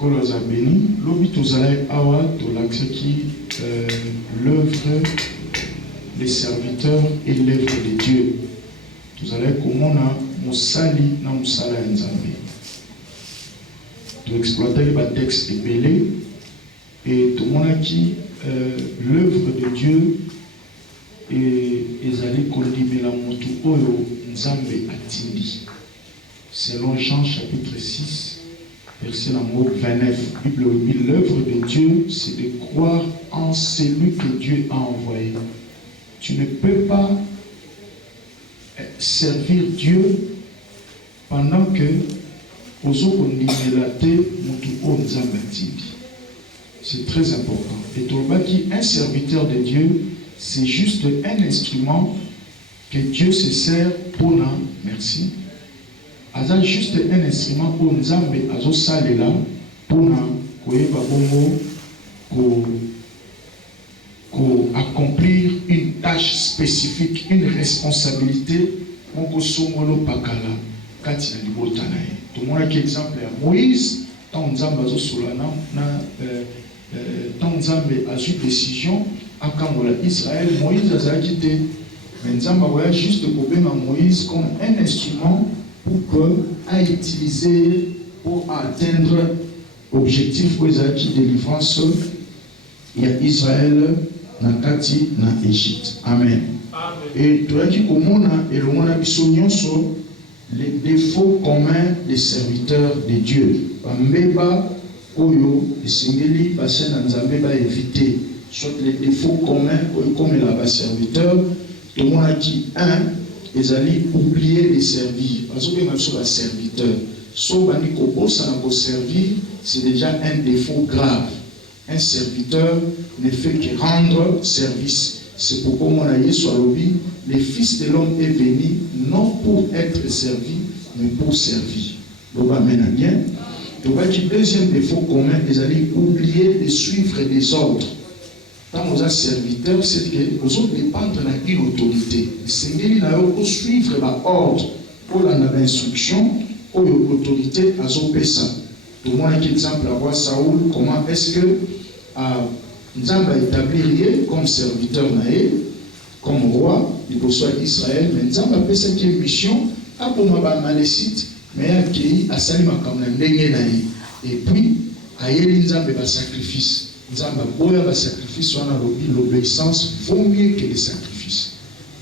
Koloza béni, lobi tozalai awa to l'accès qui l'œuvre, les serviteurs et l'œuvre de Dieu. Tozalai komona mosali na mosala nzambe. To exploiter les textes épelés et tout le monde qui l'œuvre de Dieu et ezali kondimela motu oyo nzambe atindi. Selon Jean chapitre 6 verset numéro 29, Bible dit l'œuvre de Dieu c'est de croire en celui que Dieu a envoyé. Tu ne peux pas servir Dieu pendant que c'est très important. Et Tolbaki, un serviteur de Dieu, c'est juste un instrument que Dieu se sert pour nous. Merci. C'est juste un instrument pour nous pour accomplir une tâche spécifique, une responsabilité. Tout le monde a un exemple à Moïse, tant Nzambe a eu décision à Kamola Israël, Moïse a quitté. Mais Nzambe a juste coupé Moïse comme un instrument à utiliser pour atteindre l'objectif de la délivrance de Israël dans l'Égypte. Amen. Et tu as dit comment et le monde a les défauts communs des serviteurs de Dieu. Mbeba oyo esengeli basena nzambe ba éviter soit les défauts communs comme la serviteur. Tout le monde a dit ils allaient oublier de servir parce que même sur la serviteur so bani ko ça na servir c'est déjà un défaut grave. Un serviteur ne fait que rendre service. C'est pourquoi mon aïe soit lobby, le Fils de l'homme est venu non pour être servi, mais pour servir. Donc, amen bien. Donc, le deuxième défaut commun, ils allaient oublier de suivre les ordres. Quand vous êtes serviteur, c'est que vous autres dépendre de l'autorité. Le Seigneur n'a suivre l'ordre pour l'instruction, pour l'autorité à son péché. Tout le monde a un exemple à voir Saoul, comment est-ce que Nzamba établit comme serviteur naé, comme roi, il reçoit Israël, mais Nzamba a fait cette mission, à pour ma malécite, mais à qui a salima comme la ndenge naé. Et puis, à yeli Nzamba va sacrifice. Nzamba boya va sacrifice, on a l'obéissance vaut mieux que les sacrifices.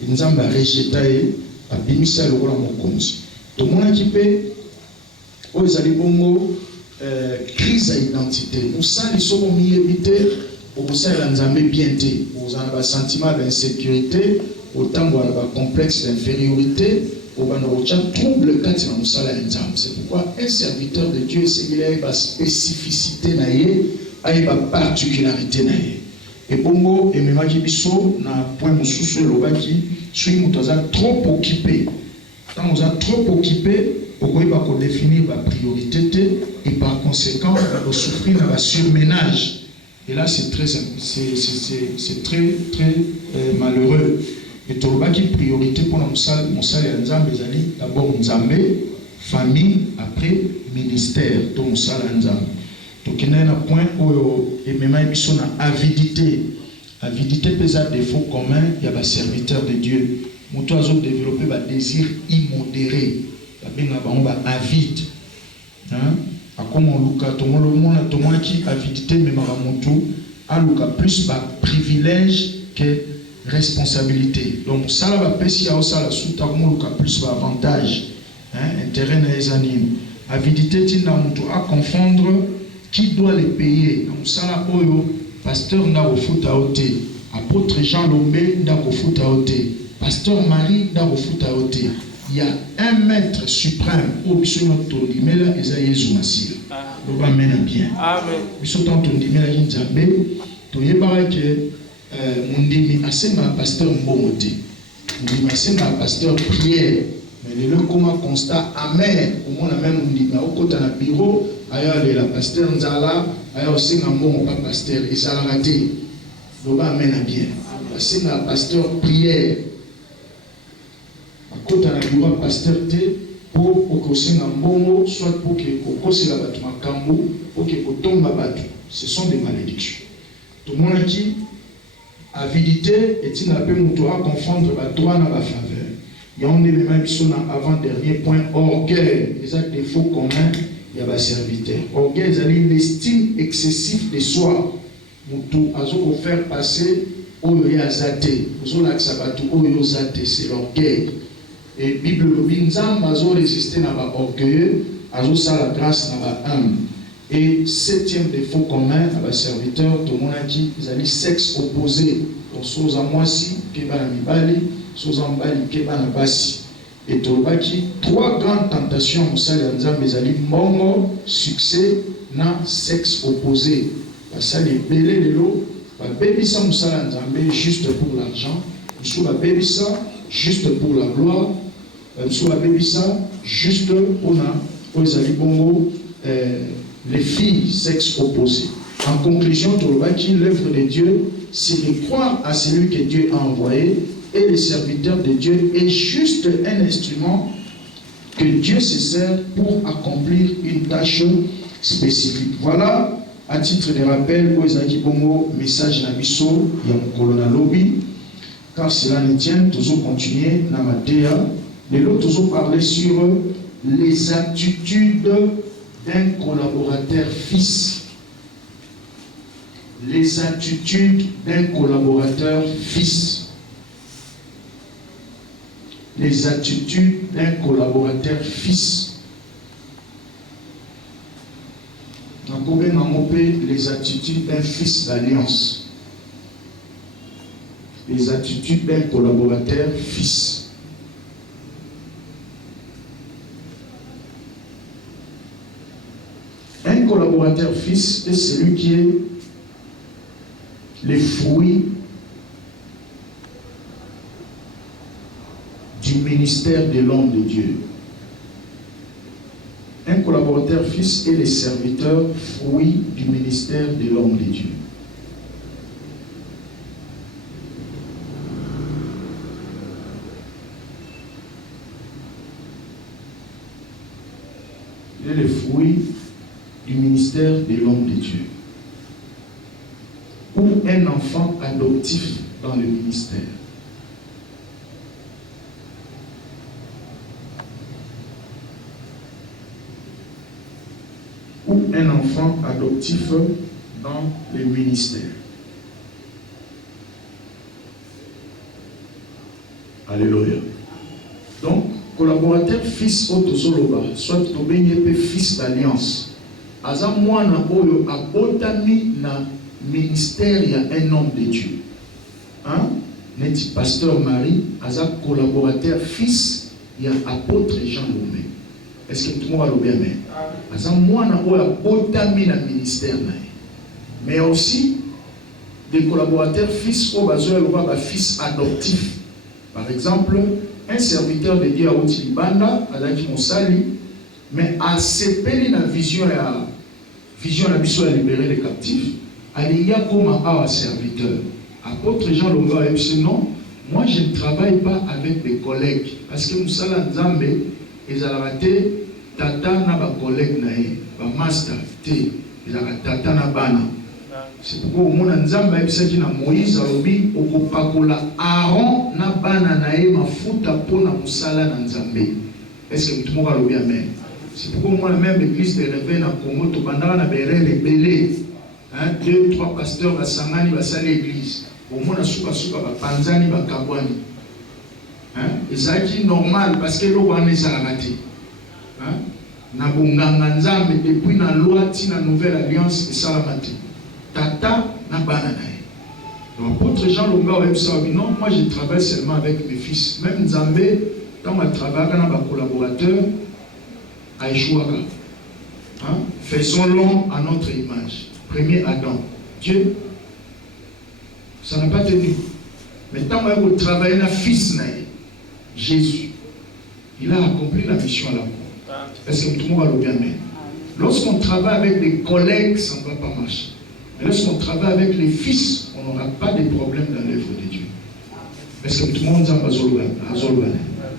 Et Nzamba a rejeté, a bimisa le roi Mokonzi. Tout le monde qui peut, oh, ils allaient bongo, crise d'identité. Nous sommes mis éviter. Pour ça, il y a bien un sentiment d'insécurité, autant qu'il y a un complexe d'infériorité, ou un trouble quand il y a un c'est pourquoi un serviteur de Dieu, c'est qu'il a une spécificité, une particularité. Et bongo, et même qui biso, na point moussou le qui suis trop occupé. Quand on est trop occupé, pourquoi il va définir la priorité et par conséquent, on va souffrir dans la surménage. Et là, c'est très malheureux. Et tout le monde qui priorité pour mon salle et Nzambe, d'abord Nzambe, famille, après ministère, tout mon salle et Nzambe. Donc il y a un point où et même il y a avidité. Avidité peut être défaut commun, il y a des serviteurs de Dieu. Mon toit a développé un désir immodéré. Il y a un avide. Comme on luka tout le monde qui avidité mais maramontou a luka plus privilège que responsabilité. Donc ça va passer à ça la sous on luka plus avantage intérêt na les animes. Avidité tinda montou à confondre qui doit les payer. Donc ça la oyo pasteur na ofuta oté, apôtre Jean Lomé na ofuta oté, pasteur Marie na ofuta oté. Il y a un maître suprême au bisou n'entondi mais là ils a Jésus Massia. Donc amen bien. Amen. Bisou n'entondi mais là Nzambe to yebara que mundimi asenga pasteur Mbomote. Mundimi asenga pasteur prière. Mais le comment constat amer au monde même mundimi au côté na bureau ailleurs la pasteur Nzala ailleurs aussi Mbomo pas pasteur et ça l'a raté. Donc amen bien. Asenga pasteur prière. Quand on a le pasteur T, pour okosenga mbongo, soit pour que okosela batu makambo, pour que otomba batu. Ce sont des malédictions. Tout le monde qui avidité et il n'a pas à confondre batoua na ba faveur. Il y a un élément qui sont avant-dernier point, orgueil. Les actes des faux communs, il y a des serviteurs. Orgueil, c'est l'estime excessive de soi. Moutou, azo faire passer au yazate. Ozo l'aksabatu au yazate, c'est l'orgueil. Et Bible le binzam, azo résister na ba orgueilleux, azo sa la grâce na ba âme. Et septième défaut commun à ba serviteur, tout le monde a dit, ils allaient sexe opposé. Donc, sous à moi si, keba na mibali, sous en bali, keba na basi. Et tout le trois grandes tentations, Moussa Yanzam, mais ali mongo, succès, na sexe opposé. Ça les belé de l'eau, baby ça Moussa Yanzam, juste pour l'argent, Moussa la baby ça, juste pour la gloire, Moussa la baby ça, juste pour les ali bongo, les filles sexe opposé. En conclusion, tout le l'œuvre de Dieu, c'est de croire à celui que Dieu a envoyé, et le serviteur de Dieu est juste un instrument que Dieu se sert pour accomplir une tâche spécifique. Voilà, à titre de rappel, Oezaki Bongo, message Nabiso, Yamkolona Lobby, car cela ne tient, toujours continuer, Namatea, et l'autre toujours parler sur les attitudes d'un collaborateur fils. Les attitudes d'un collaborateur fils. Les attitudes d'un collaborateur fils. Les attitudes d'un fils d'alliance. Les attitudes d'un collaborateur fils. Un collaborateur fils est celui qui est les fruits du ministère de l'homme de Dieu. Un collaborateur fils est le serviteur fruit du ministère de l'homme de Dieu. Il est le fruit du ministère de l'homme de Dieu. Ou un enfant adoptif dans le ministère. Ou un enfant adoptif dans le ministère. Alléluia. Donc, collaborateur fils autosoloba, soit tobenye fils d'alliance. Aza mwana oyo abotami na ministère, il y a un homme de Dieu. Hein? N'est-il pasteur Marie, Aza collaborateur fils, il y a apôtre Jean Lomé. Est-ce que tout le monde va le bien? Aza mwana oyo abotami na ministère. Mais aussi des collaborateurs fils au bazoya ba fils adoptif. Par exemple, un serviteur de Dieu à Outilibanda, Adaki Moussali, mais a sepeli na vision la mission à libérer les captifs. Il y a comme un serviteur. Apôtre Jean Longa a dit non, moi je ne travaille pas avec des collègues. Parce que nous sommes en Zambé, ils ont raté, tata na ba collègue nae, ba master, ils ont raté tata na bana. C'est pourquoi au monde en Zambé, il y a Moïse, au Kopakola, Aaron na bana nae, ma fouta pour na musala na Zambé. Est-ce que tout le monde va le bien? C'est pourquoi moi, même l'église de Réveil dans Congo, tout le monde a rebellé. 2 ou 3 pasteurs à Sangani, à l'église. Au moins, souka Panzani, à Kabwani. Et ça qui est normal parce que l'eau en est raté. Nabunganganzam, depuis la loi, la nouvelle alliance, et Salamati. Tata, na bananae. Donc, l'apôtre Jean Longa a dit non, moi je travaille seulement avec mes fils. Même Zambé, quand je travaille avec un collaborateur, à Échouaka. Faisons l'homme à notre image. Premier Adam. Dieu, ça n'a pas tenu. Mais tant que vous travaillez avec le fils, Jésus, il a accompli la mission à la croix. Est-ce que tout le monde va le bien mener? Lorsqu'on travaille avec des collègues, ça ne va pas marcher. Mais lorsqu'on travaille avec les fils, on n'aura pas de problème dans l'œuvre de Dieu. Est-ce que tout le monde va le bien?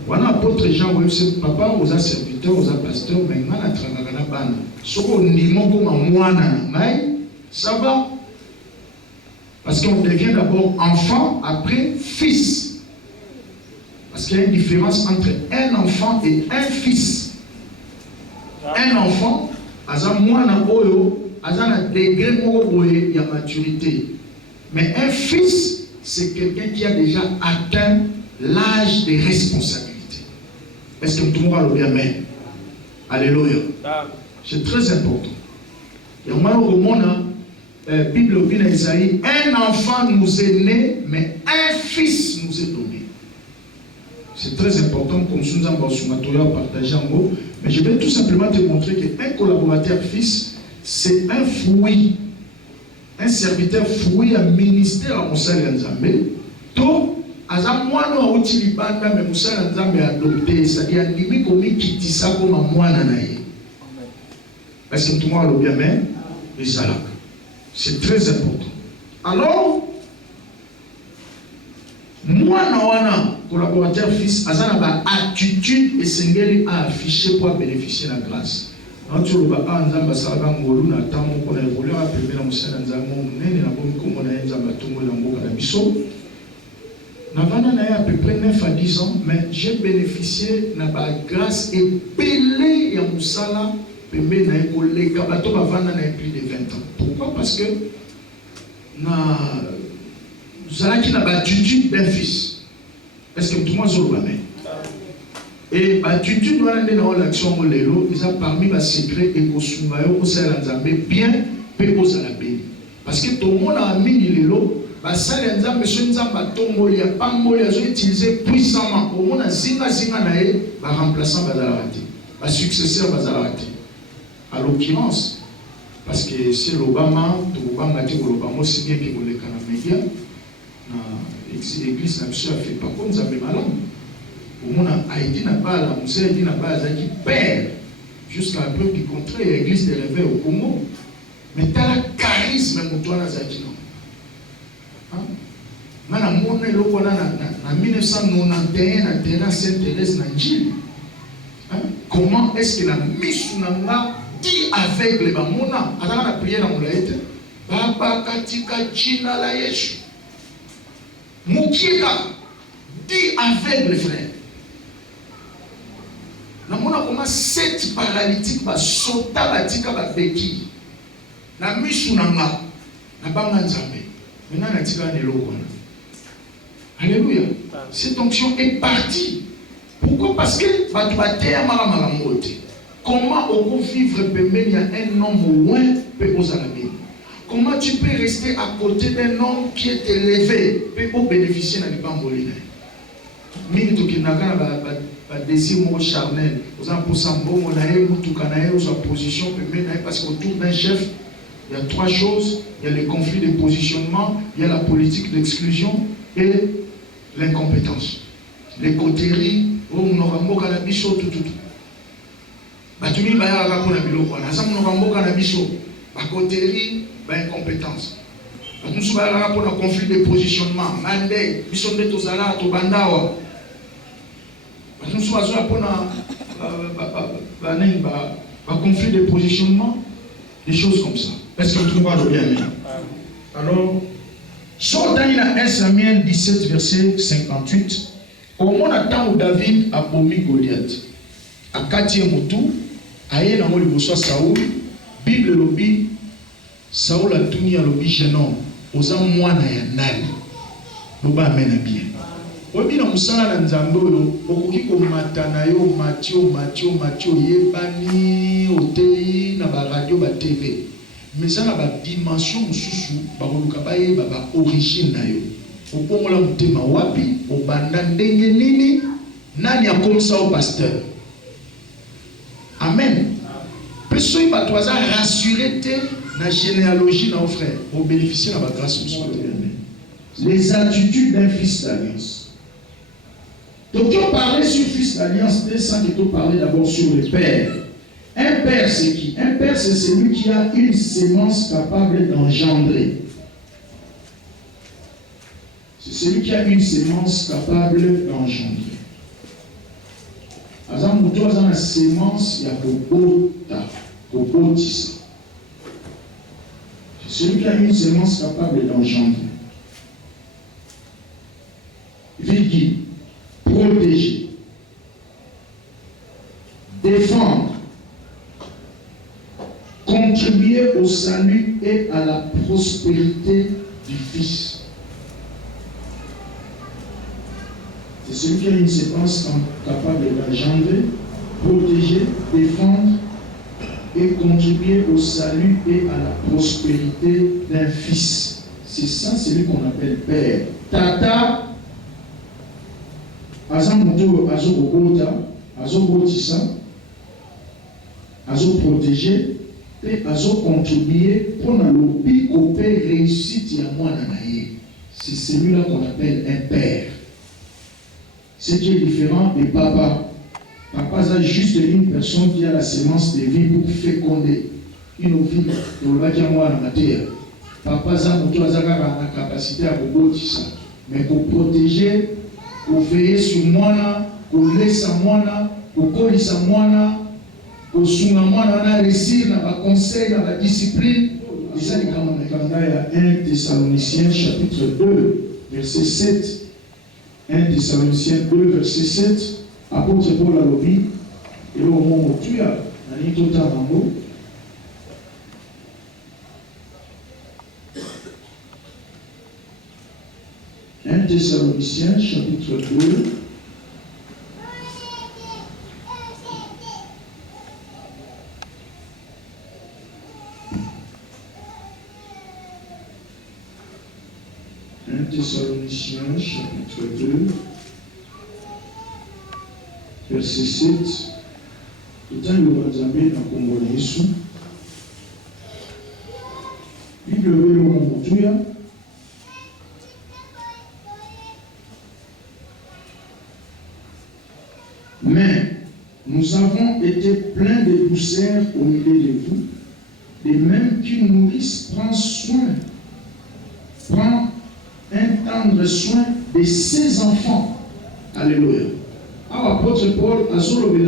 On a apôtre Jean, c'est papa, aux serviteurs, aux pasteurs, mais on a travaillé à la bande. Ce qu'on dit, ça va. Parce qu'on devient d'abord enfant, après fils. Parce qu'il y a une différence entre un enfant et un fils. Un enfant, a un degré de maturité. Mais un fils, c'est quelqu'un qui a déjà atteint l'âge des responsabilités. Est-ce que tout le monde a le bien? Alléluia. C'est très important. Et on a au monde, Bible au Isaïe, un enfant nous est né, mais un fils nous est donné. C'est très important comme nous avons partagé en mots. Mais je vais tout simplement te montrer qu'un collaborateur fils, c'est un fruit. Un serviteur fruit, un ministère à Moussa Nzambe. Donc, aza mwana wa uti libanda me Moussa Nzambe adopté, c'est-à-dire nimi komi kitisa comme mwana na ye. Est-ce que tout le monde a le bien même? C'est très important. Alors, mwana wana collaborateur fils aza na ba attitude esengeli a afficher pour bénéficier de la grâce. Quand on va à Nzamba Saraba Ngolu na tamu ko na évoluer à peu na Moussa Nzambe nene na bomi ko na Nzamba tongo na mboka na biso. Navana na à peu près 9 à 10 ans, mais j'ai bénéficié de la grâce et belé ya Moussala pembe na école kabato bavana na plus de 20 ans. Pourquoi? Parce que na zalaki na attitude d'un fils. Est-ce que tout le monde zolo ba mais et attitude wana ndé na l'action lelo ils a parmi les secrets et kosunga yo osala Nzambe bien pe osala béni. Parce que tout le monde a mis lelo basala Nzambe so Nzamba tomboli ya pamboli azo utiliser puissamment au monde zinga na ye ba remplaçant bazalati ba successeur bazalati. À l'occurrence parce que c'est l'Obama tout Obama dit l'Obama aussi bien que les Canadiens na l'église n'a pas fait pas comme Nzambe malade. Au monde Haïti n'a pas la Moussa Haïti n'a pas qui perd jusqu'à la preuve du contraire l'église de réveil au Congo. Mais tu as le charisme de la Zaki. Nana mona eloko na 1991 na terrain Sainte-Thérèse na Njili. Comment est-ce que la missunanga dit aveugle ba mona ataka na prière na molaete baba katika jina la Yesu. Mukieka dit aveugle frère. Na mona comment 7 paralytiques ba sota batika ba beki. Na missunanga na banga Nzambe. Maintenant na tika na eloko na. Alléluia. Cette onction est partie. Pourquoi? Parce que comment on peut vivre il y a un homme loin aux Arabes. Comment tu peux rester à côté d'un homme qui est élevé pour bénéficier de l'Ibambolina? Mais tu as désir charnel. Vous avez pour ça, vous avez position parce qu'autour d'un chef, il y a 3 choses. Il y a le conflit de positionnement, il y a la politique d'exclusion et l'incompétence. Les coteries, on aura mboka na biso tout. Batumi baya la ko na biloko na sa on aura mboka na biso. Ba coterie, ba incompétence. Batumi baya la ko na conflit de positionnement. Mande biso nde tozala to bandawa. Batumi bazo ko na ba conflit de positionnement, des choses comme ça. Est-ce que tout le monde bien? Alors sur dans 1 Samuel 17 verset 58, au moment où David a bomi Goliath, à Katia Moutou, à Yéna Moliboso Saoul, Bible lobby, Saoul a tout mis à lobby gênant, aux amoines et nali, l'oba amène à bien. Obi na musala na Nzambo, okoki ko matana yo Mathieu yebani otei na ba radio ba TV. Mais ça na ba dimension mususu ba koluka ba yeba ba origine na yo. Okomola mutema wapi, obanda ndenge nini, nani akomisa au pasteur. Amen. Peso iba toaza rassuré te na généalogie na frère, pour bénéficier de la grâce de Amen. Les attitudes d'un fils d'alliance. Donc on parlait sur fils d'alliance, sans que tu parler d'abord sur le père. Un père c'est qui? Un père c'est celui qui a une sémence capable d'engendrer. C'est celui qui a une sémence capable d'engendrer. aza moto aza na sémence ya kobota kobotisa. C'est celui qui a une sémence capable d'engendrer. Virgule, protéger, défendre, contribuer au salut et à la prospérité du Fils. C'est celui qui a une séquence capable d'engendrer, protéger, défendre et contribuer au salut et à la prospérité d'un fils. C'est ça, celui qu'on appelle père. Tata, azamoto azokobota, azobotisa, azoprotéger et azocontribuer pour le côté réussite ya mwana na ye. C'est celui-là qu'on appelle un père. Ce qui est différent des papas. Papa c'est juste une personne qui a la sémence de vie pour féconder une vie dans la terre. Papa c'est la capacité à botisa, mais pour protéger, pour veiller sur moi, pour laisser moi, pour coller moi, pour soutenir moi, pour réussir dans la conseil, dans la discipline. Et ça, il y a 1 Thessaloniciens chapitre 2, verset 7. 1 Thessaloniciens 2, verset 7. Apôtre Paul a lobby, et au moment où tu as un total mango. Un Thessaloniciens chapitre 2. Thessaloniciens chapitre 2, verset 7. Le temps de Bazambé dans Congo Yesu. Bible le moment où mais nous avons été pleins de douceur au milieu de vous, de même qu'une nourrice prend un tendre soin de ses enfants. Alléluia. Alors, apôtre Paul a soulevé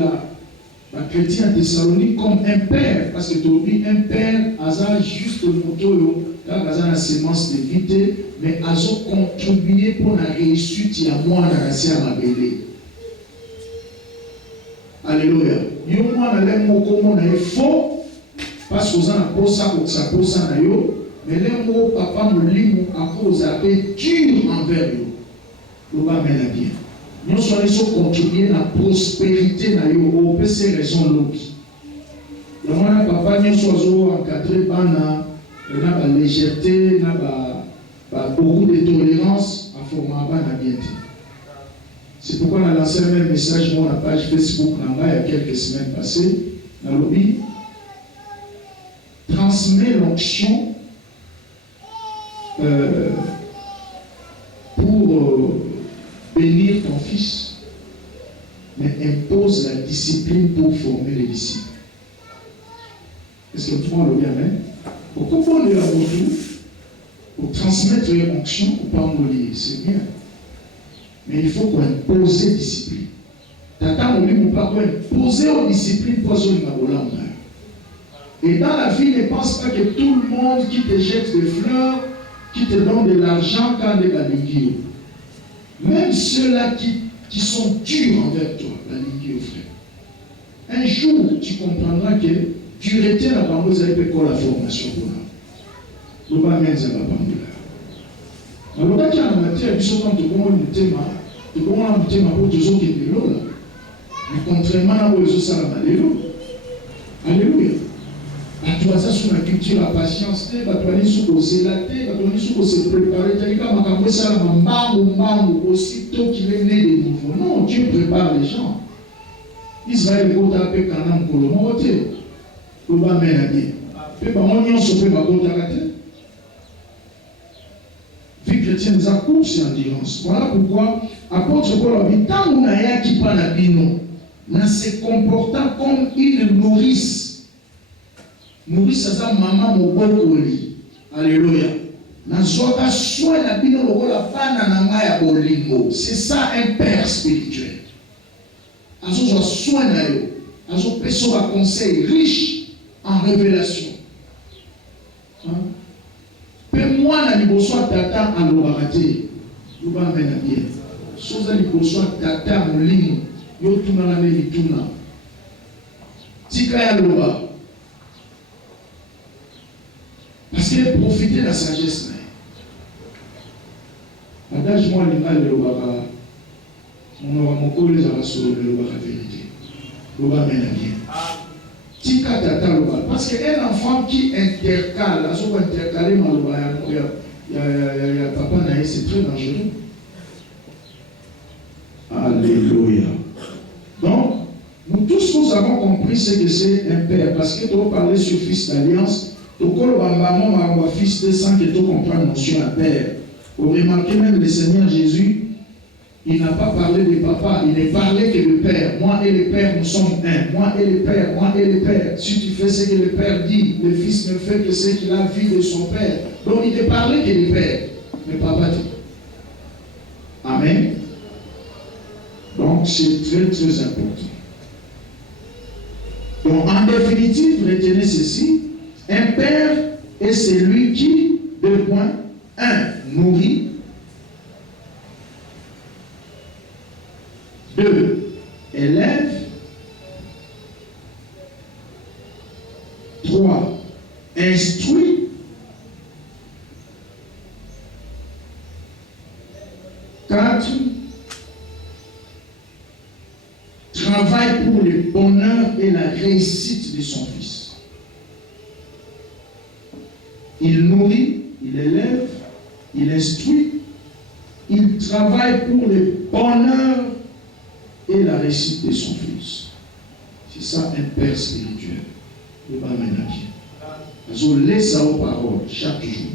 la chrétien Thessalonique comme un père, parce que tu oublies un père, a juste le moto, a la sémence de vie, mais a contribué pour la réussite à moi dans la serre à Bélé. Alléluia. Yo moi na le mot comme on est faux, parce que vous en avez ça pour ça pour ça d'ailleurs. Mais les mots papa me lit à cause à dur envers eux. Nous va mener bien. Nous sommes contribuer à la prospérité na yo au PC raison logique. Le monde papa nous sommes encadré par la légèreté, beaucoup de tolérance à former na bien. C'est pourquoi on a lancé un message sur la page Facebook il y a quelques semaines passées dans le lobby. Transmet l'onction pour bénir ton fils, mais impose la discipline pour former les disciples. Est-ce que tout le monde le bien, pour comprendre la retour, pour transmettre l'onction, pour pas envoyer, c'est bien. Mais il faut qu'on impose la discipline. Tata, on ne peut pas imposer aux disciplines pour se faire. Et dans la vie, ne pense pas que tout le monde qui te jette des fleurs, qui te donne de l'argent quand il est la ligue. Même ceux-là qui sont durs envers toi, la ligue, frère. Un jour, tu comprendras que tu retiens la bambouse avec la formation pour nous. Nous allons mettre la bambouse. Alors, quand tu as la matière, tu sais quand tu commences le thème, tu commences le thème pour tous ceux qui sont là. Mais contrairement à vous, ils sont là. Alléluia. Tu vas sur la culture, la patience, tu vas aller sur le zélaté, tu vas aller sur le se préparer. Tu vas aller sur le mambo, aussitôt qu'il est né de nouveau. Non, Dieu prépare les gens. Israël est appelé Canaan pour le monde. Tu vas mener à Dieu. Tu vas aller sur le monde. Vie chrétienne, ça course et endurance. Voilà pourquoi, apôtre Paul a dit, tant qu'on a qui parle à Bino, en se comportant comme une nourrice. Nourrice, c'est ça, maman, mon beau colis. Alléluia. C'est ça un père spirituel. azo soin na yo, azo peso un conseil riche en révélation. Pe moi na liboso tata alobaka te, luba mena bien. Soza liboso tata molimo, yo tuna na meli tuna. Tika ya loba. Parce que profiter de la sagesse. Adage moi l'ingal le baba, on aura mon collègue à la solo le baba vérité. Le baba mène bien. Tika tata le baba. Parce qu'un enfant qui intercale, à ce qu'on intercale maloba, il y a papa naïe, c'est très dangereux. Alléluia. Donc, nous tous nous avons compris ce que c'est un père. Parce que tu as parlé sur fils d'alliance. Fils de sang que tu comprends la notion à père. Vous remarquez même le Seigneur Jésus, il n'a pas parlé de papa, il ne parlait que de père. Moi et le père, nous sommes un. Moi et le père, moi et le père. Si tu fais ce que le père dit, le fils ne fait que ce qu'il a vu de son père. Donc il ne parlait que de père, mais papa dit. Amen. Donc c'est très très important. Donc en définitive, retenez ceci. Un père est celui qui, 2 points, 1. Nourrit, 2. Élève, 3. Instruit, 4. Travaille pour le bonheur et la réussite de son fils. Il nourrit, il élève, il instruit, il travaille pour le bonheur et la réussite de son fils. C'est ça un père spirituel. Le Bamenaki. Azo laisse aux paroles chaque jour.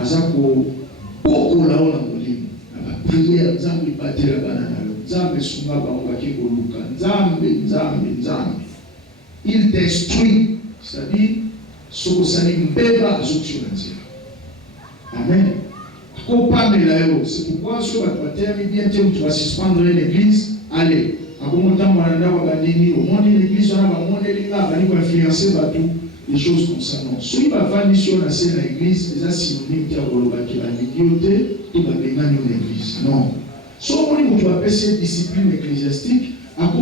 Azako beaucoup là on a moulin. La prière, Nzambe bate la banana. Nzambe sunga baongaki koluka. Nzambe. Il t'instruit, c'est-à-dire Amen. C'est pourquoi sur la terre, tu vas suspendre l'église. Allez, au monde l'église, on va influencer les choses comme ça. Non. Si on va sur l'église, c'est synonyme qui a l'église. Non. Si on va passer discipline ecclésiastique, à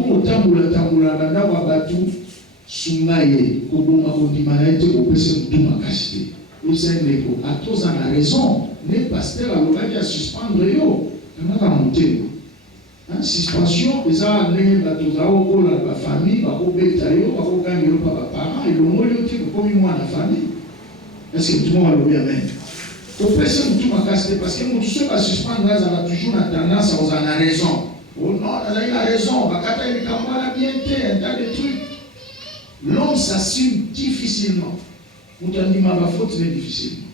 Sungaye, Koboma Kondimanaïte, Opese Mutuma Kashite. Vous savez, à tous en a raison. Les pasteurs à l'oreille à suspendre yo. On a monté. Suspension, les années, la famille, la famille, parents, et le mot comme moi la famille. Est-ce que tout le monde va le bien même? Opese Mutuma Kashite, parce que tout ce qui va suspendre, ça va toujours la tendance à en a raison. Oh non, il a raison. Bakata il a bien été, un tas de trucs. L'homme s'assume difficilement. Vous t'en dites, ma faute, c'est difficilement.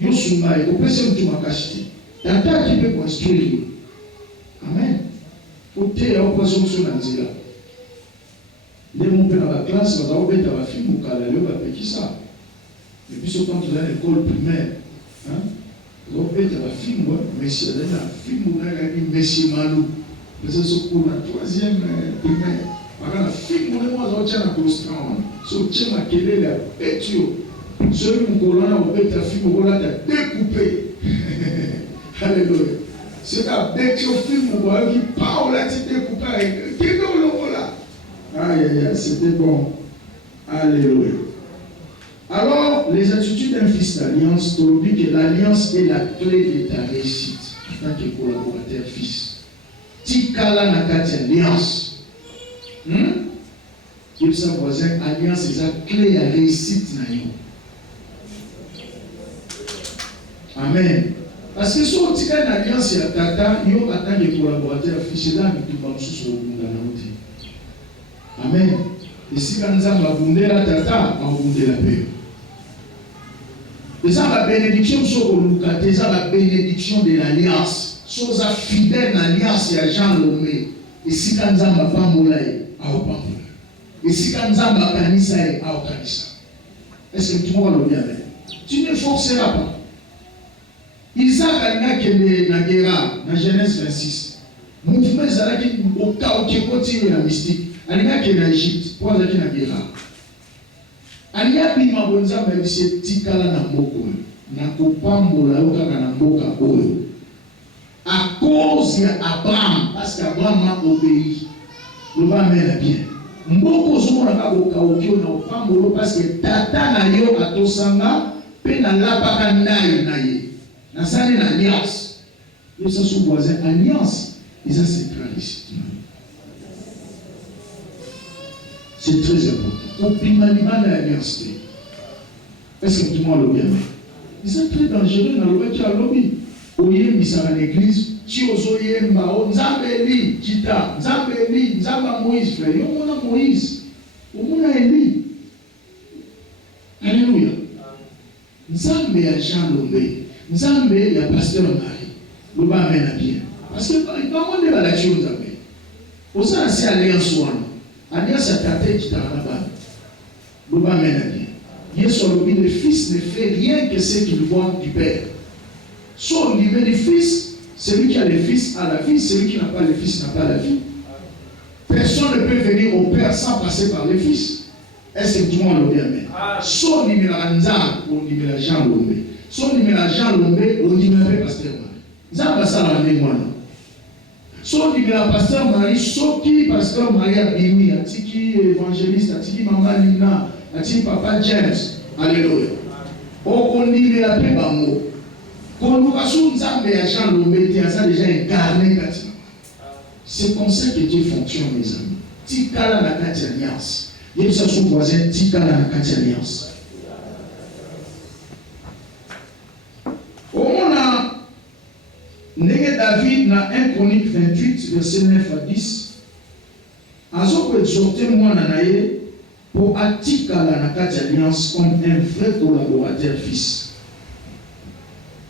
Yosunga, il faut penser que tu m'as caché. Tata qui peut construire. Amen. Faut te dire, on peut se faire un zéla. Les mon père dans la classe, on va mettre un film au calais, on va faire qui ça. Et puis, quand tu es à l'école primaire, on va mettre un film, monsieur, un film où on a dit, monsieur Malou. C'est ce qu'on a, 3e primaire. Voilà, film où on a dit, so tchema kelele ya petio celui mkolona obeta film okola ta découpé. Alléluia. C'est un petio film qui parle là tu découpé qui est là. Aïe, c'était bon. Alléluia. Alors, les attitudes d'un fils d'alliance, tu dis que l'alliance est la clé de ta réussite en tant que collaborateur fils. Tikala nakati alliance. Il sa voisin, alliance, c'est la clé à réussite. Amen. Parce que si on tient une alliance, il y a tata, il y a des collaborateurs fichés là, mais tout le monde sous le monde. Amen. Et si quand nous avons abondé la tata, on a abondé la paix. Et ça, la bénédiction, c'est la bénédiction de l'alliance. Chose fidèle à l'alliance, il y a Jean Lomé. Et si quand nous avons pas moulé, on pas moulé. Et si quand nous avons organisé, on organisé. Est-ce que tout le monde va le bien? Tu ne forceras pas. Isaac a dit que la guerre, dans Genèse 26, mouvement ezalaki okauke koti ya mystique alingaki na Égypte po azalaki na guerre aliyabima bonzambe yebisi tikala na mboka na kopambola yo kaka na mboka oyo à cause ya Abraham parce qu'Abraham a obéi loba mena bien mboko zomona ka okauke na opambola parce que tata na yo atosanga pe na lapaka ndai na ye na sali na alliance yo sa sous voisin alliance ça c'est très ici. C'est très important. Au pimanima de l'alliance. Est-ce que tout le monde l'a bien? C'est très dangereux dans le qui a lobby. Oye misara l'église, ti ozoye mbao, nzambeli, kita, nzambeli, nzamba Moïse, frère. Yo mona Moïse. Yo mona Eli. Alléluia. Nzambe ya Jean Lombe. Nzambe ya pasteur Marie. Loba amena bien. Parce que comment on va la chose avec pour ça c'est alliance alliance à tâter qui t'a là-bas l'oba ménagé Yesu le fils ne fait rien que ce qu'il voit du père son niveau du fils celui qui a le fils a la vie celui qui n'a pas le fils n'a pas la vie personne ne peut venir au père sans passer par le fils est-ce que tout le monde le bien mais son niveau à Nzam on dit la Jean Lombe son niveau à Jean Lombe on dit le pasteur Nzam va ça la mémoire so dit la pasteur Marie soki pasteur Marie abimi atiki évangéliste atiki maman Lina atiki papa James alléluia okondi la pe bango konuka su nzambe ya Jean Lombe a ça déjà incarné katina c'est comme ça que Dieu fonctionne mes amis tikala na kati alliance yebi sa son voisin tikala na kati alliance Ndenge David dans 1 Chronique 28, verset 9 à 10, Azoko exhorté moi nanaye pour atikala na kati alliance comme un vrai collaborateur fils.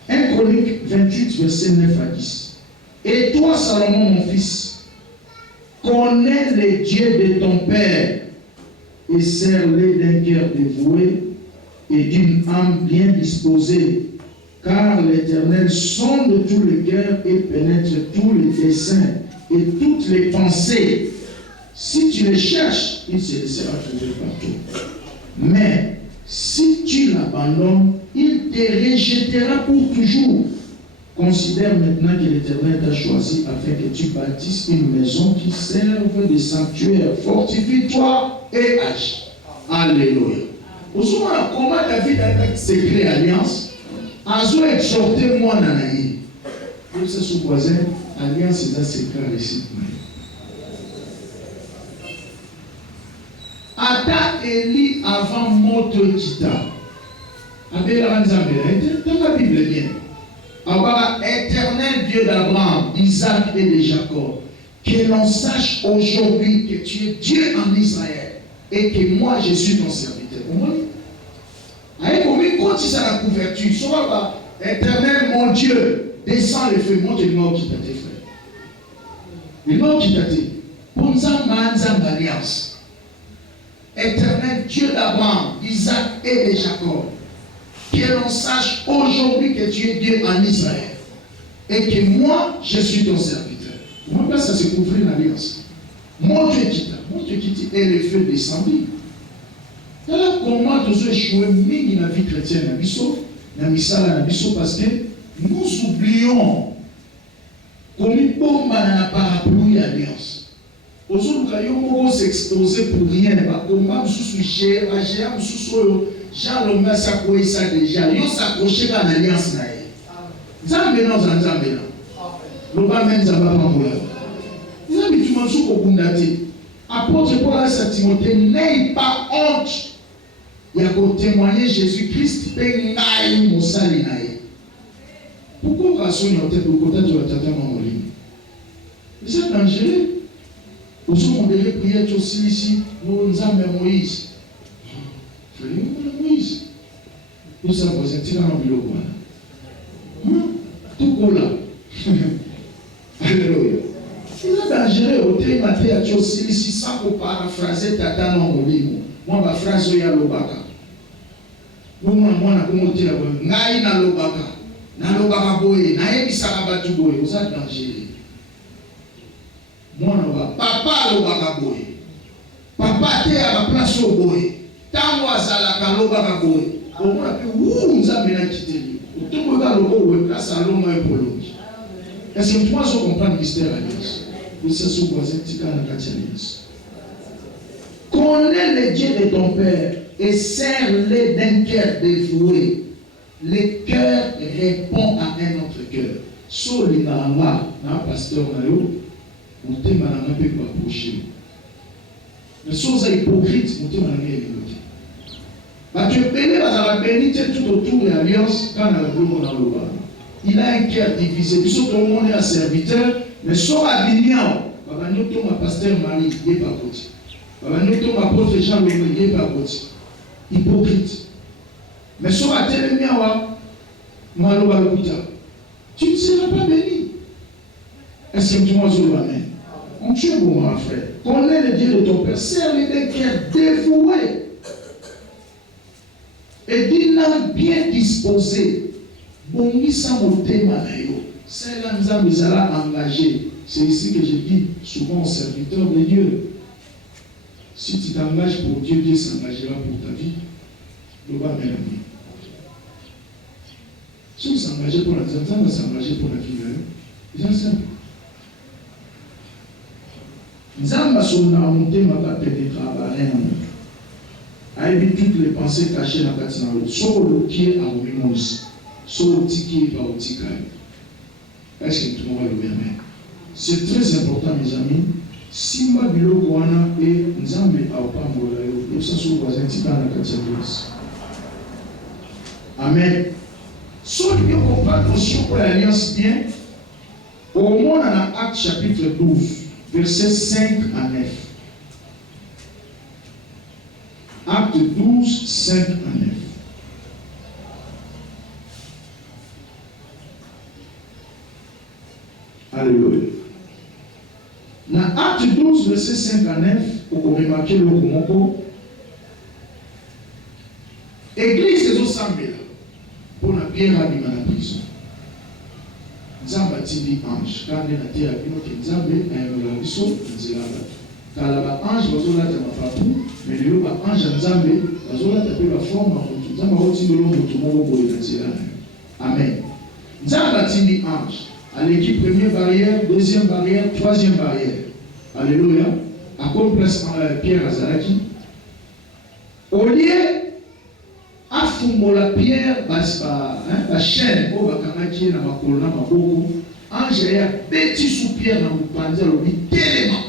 1 Chronique 28, verset 9 à 10. Et toi, Salomon, mon fils, connais les dieux de ton père et sers-les d'un cœur dévoué et d'une âme bien disposée. Car l'Éternel sonde tous les cœurs et pénètre tous les desseins et toutes les pensées. Si tu les cherches, il se laissera trouver partout. Mais si tu l'abandonnes, il te rejettera pour toujours. Considère maintenant que l'Éternel t'a choisi afin que tu bâtisses une maison qui serve de sanctuaire. Fortifie-toi et agis. Alléluia. Vous savez comment David a secret alliance? Azo exhorté moi nanaï. Pour ce sous voisin, alliance c'est un secret récit. Ata Eli avant moto kita. Abela Nzambe, dans la Bible bien. Avoir éternel Dieu d'Abraham, d'Isaac et de Jacob, que l'on sache aujourd'hui que tu es Dieu en Israël et que moi je suis ton serviteur. Vous voyez? Avec combien quand il la couverture, soit éternel mon Dieu, descend le feu, monte le nom qui t'a été frère. Le nom qui t'a été. Pour nous alliance. Éternel Dieu d'Abraham, d'Isaac et de Jacob, que l'on sache aujourd'hui que tu es Dieu en Israël et que moi je suis ton serviteur. Comment ça se couvrir l'alliance? Mon Dieu qui t'a et le feu descendu. Alors comment tu as échoué dans la vie chrétienne dans la parce que nous oublions qu'on est bon dans la parapluie alliance. Aujourd'hui, on s'exposer pour rien. Comment nous cher, Jean Lomba s'accroche ça déjà. Ils s'accroché dans l'alliance. Zambé non, Zambé non. L'Oba même Zamba Pamboula. Ils ont dit que tu m'as dit apôtre Paul à Timothée, n'aie pas honte. Il y a qu'au témoigner Jésus-Christ, pourquoi on a tête au côté de la tata Mamoline? C'est dangereux. Au second, on devait prier aussi ici, nous avons Moïse. Frère, Moïse. Nous sommes voisins, tu l'as en bureau. Tout cool là. Alléluia. C'est dangereux. Au témoigner à aussi ici, sans qu'on paraphraser tata Mamoline. Moi, ma phrase, il y a l'obaka. Moi, je ngai na lobaka boye, na ebisaka batu boye, oza dangereux. Papa lobaka boye. Papa te à la place au boye. Tango azalaka lobaka boye. On a pu nzambe na kiteli. Otombo ka lobo we place à l'homme et pologi. Est-ce que toi tu comprends le mystère alliance? Oui, c'est ce qu'on tika na alliance. Connais les dieux de ton père et serre-les d'un cœur dévoué. Le cœur répond à un autre cœur. So linanga na pasteur na yo, motema na ngape ko approcher. Mais soza hypocrite, motema na ngape écouter. Bah tu es béni dans la bénité tout autour de l'alliance quand on a le monde dans le bas. Il a un cœur divisé. Puis tout le monde est un serviteur, mais soit abignon. Baba nous tombe pasteur Marie, il est pas côté. Baba nous tombe apôtre Jean Louis, il est pas côté. Hypocrite. Mais soit à tel miawa, maloba lukuta. Tu ne seras pas béni. Est-ce que tu m'as dit amen? On tue bon mon frère. Connais le Dieu de ton père. Serre-les d'un cœur dévoué. Et dis-le bien disposé. Bongisa motema na yo. C'est là que nous allons engager. C'est ici que je dis souvent aux serviteurs de Dieu. Si tu t'engages pour Dieu, Dieu s'engagera pour ta vie. Ne va pas bien. Si vous s'engagez pour la vie, vous s'engagez pour la vie. C'est simple. Nzamba sonna motema ka pénétra ba rien. Aïe toutes les pensées cachées dans la katina. Sur le pied à Omimos. Sur le tiki par le tika. Est-ce que tout le monde va le bien? C'est très important, mes amis. Si ma biloko wana et nzambe a pas mbola yo, ça se voit tika na katina. Amen. Soit bien comprendre aussi pour l'alliance bien. Au moins dans Actes chapitre 12, versets 5 à 9. Acte 12, 5 à 9. Alléluia. Dans Acte 12, verset 5 à 9, vous remarquez le mot. Église des Osambela, pour la pierre à la prison. Nzamba tindi ange, quand on a dit à Bino que Nzambe a un rabiso, Nzilaba. Quand la ange va zola ta mapapou, mais le ba ange Nzambe va zola ta pe la forme en tout. Nzamba va tindi l'homme tout le monde pour Nzilaba. Amen. Nzamba tindi ange. À l'équipe première barrière, deuxième barrière, troisième barrière. Alléluia. À quoi place Pierre Azaraki. Au lieu à la pierre, la chaîne, au bakamaki, na makolona, maboko, ange a petit sous pierre dans le panzer, tellement.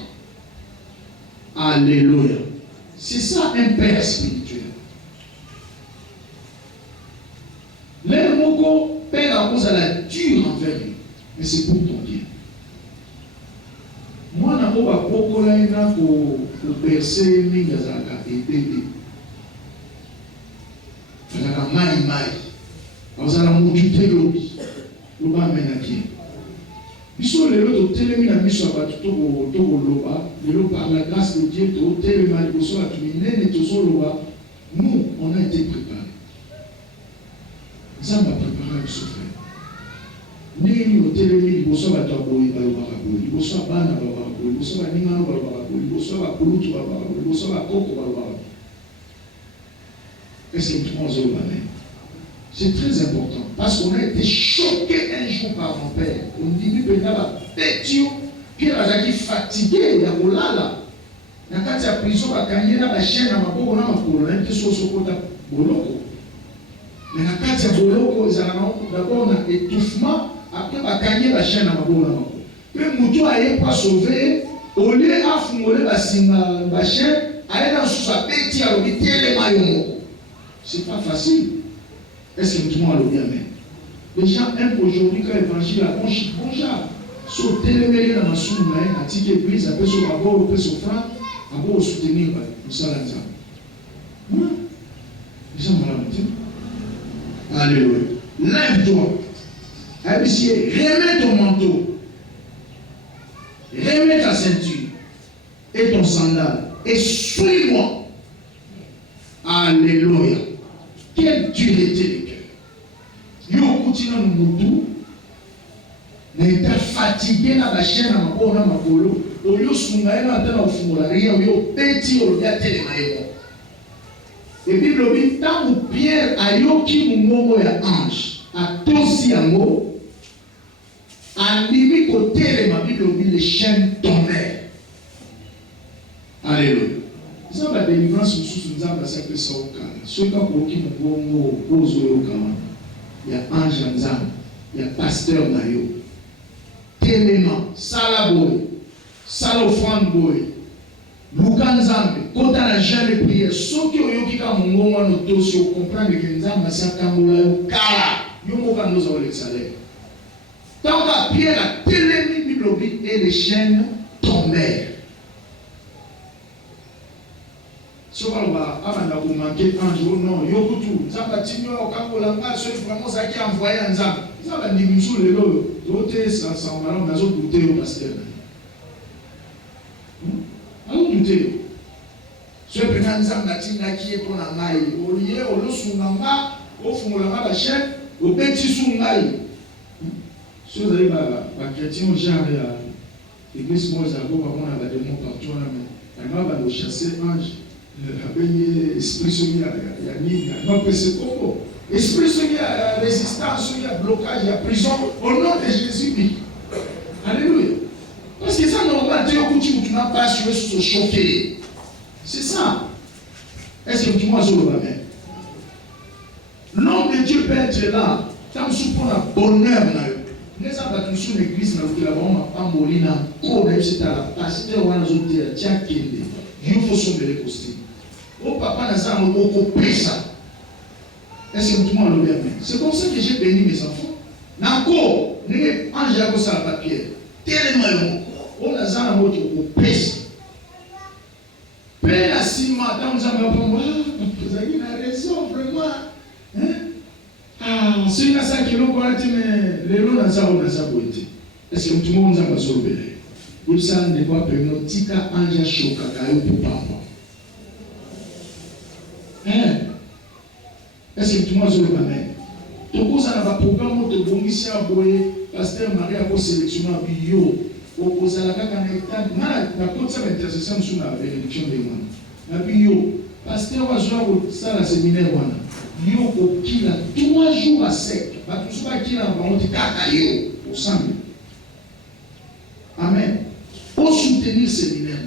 Alléluia. C'est ça un père spirituel. L'air moko, père à cause à la dure envers lui. Mais c'est pour ton bien. Moi, je n'ai pas beaucoup de percer mes gazaka et bébé. Je n'ai pas maï. Je n'ai pas m'occuper de l'objet. Je n'ai pas m'amener à pied. Ils sont les autres, télémis à mission à tout loba. Les autres, par la grâce de Dieu, télémis à l'osso à tout le monde. Nous, on a été préparés. Ça m'a préparé à le souffrir. Nini hotelemi liboso bato aboyi balobaka boye liboso ya bana balobaka boye liboso ya baningano balobaka boye liboso ya bakulutu balobaka boye liboso ya bakoko balobaka boye. Est-ce que tout le monde est là? C'est très important parce qu'on a été choqué un jour par mon père. On dit que là petit Pierre azaki fatigué ya kolala na kati ya prison bakangi na chaîne na maboko na makolo na te soso kota boloko. Mais na kati ya boloko ezala d'abord na étouffement. Après, la gagner la chaîne à ma bonne. Puis, Moutou a été sauvé. Au lieu de fouler la chaîne, aller dans sa petite à l'obité les maillots. C'est pas facile. Est-ce que tout le monde a bien? Les gens aiment aujourd'hui quand l'évangile a bon genre. Sauter les meilleurs dans ma somme, un petit église, après sur la bord, après sur franc, à bord soutenir le salanza. Les gens vont la monter. Alléluia. Lève-toi. Remets ton manteau, remets ta ceinture et ton sandal et suis-moi. Alléluia. Quelle dureté de cœur. Yo continue nous moutou, n'est pas fatigué dans la chaîne à ma makolo, oyo sunga na tena ufungula rien oyo petit oyo ya telema yemo. Et puis le dit tant Pierre ayoki mongo ya ange atosi yango andimi côté ma Bible dit les chaînes tombèrent. Alléluia. Ça va délivrance sous nzamba sacré sauka. Ceux qui akoki mongo ozo yokama. Ya ange nzamba, ya pasteur na yo. Télément, salaboy, salofran boy. Luka nzambe, kota na jean de prière, soki oyoki ka mongo wana tosi o comprendre que nzamba sakambola yo kala, yo moka ndoza o l'exalé. Tant que Pierre a télémi Bible et les chaînes tombèrent. Si on va avant de manquer un jour, non, yo kutu, nzamba tinyo okambola nga so vraiment ça qui envoyé nzamba. Nzamba ndimisu lelo, dote ça malon nazo douter au pasteur. Allons douter. Ce prenant nzamba tinga qui est pour la maille, au lieu au losunga, au fumulanga la chaîne, au petit sungai. Si vous avez ma chrétien au genre l'église moi j'avoue pas on a des démons partout là mais elle va nous chasser ange. Avec esprit soumis à Yannick, non, c'est Congo. Esprit soumis à résistance, soumis à blocage, à prison, au nom de Jésus. Alléluia. Parce que ça, normalement, tu n'as pas su se chauffer. C'est ça. Est-ce que tu m'as dit le même? L'homme de Dieu peut être là, tant que pour un bonheur. Les gens qui sont dans l'église, ils vont pas mourir dans le corps, c'est à la pasteur, on a dit, tiens, il faut sauver les costumes. Oh papa n'a pas beaucoup ça. Est-ce que tout le monde le bien? C'est comme ça que j'ai béni mes enfants. N'encore, les anges à ça la papier. Tellement on a ça au pèse. Père la ciment, dans nous avons vous avez raison vraiment. Ah, celui là ça qui l'ont dit mais les lots dans ça on a ça beauté. Est-ce que tout le monde a sauvé? Vous savez ne pas permettre tika anja choka kayo pour papa. Est-ce que tout le monde a le même? Tout le monde a un programme de bonisi à boyer, pasteur Marie a sélectionné un bio. Au Bozala Kanekta, na côte de l'intercession sur la bénédiction des moines. La bio, pasteur va jouer ça la séminaire wana. Yo ko kila 3 jours à sec. Ba tout ça kila ba on te kaka yo au sang. Amen. Pour soutenir ce séminaire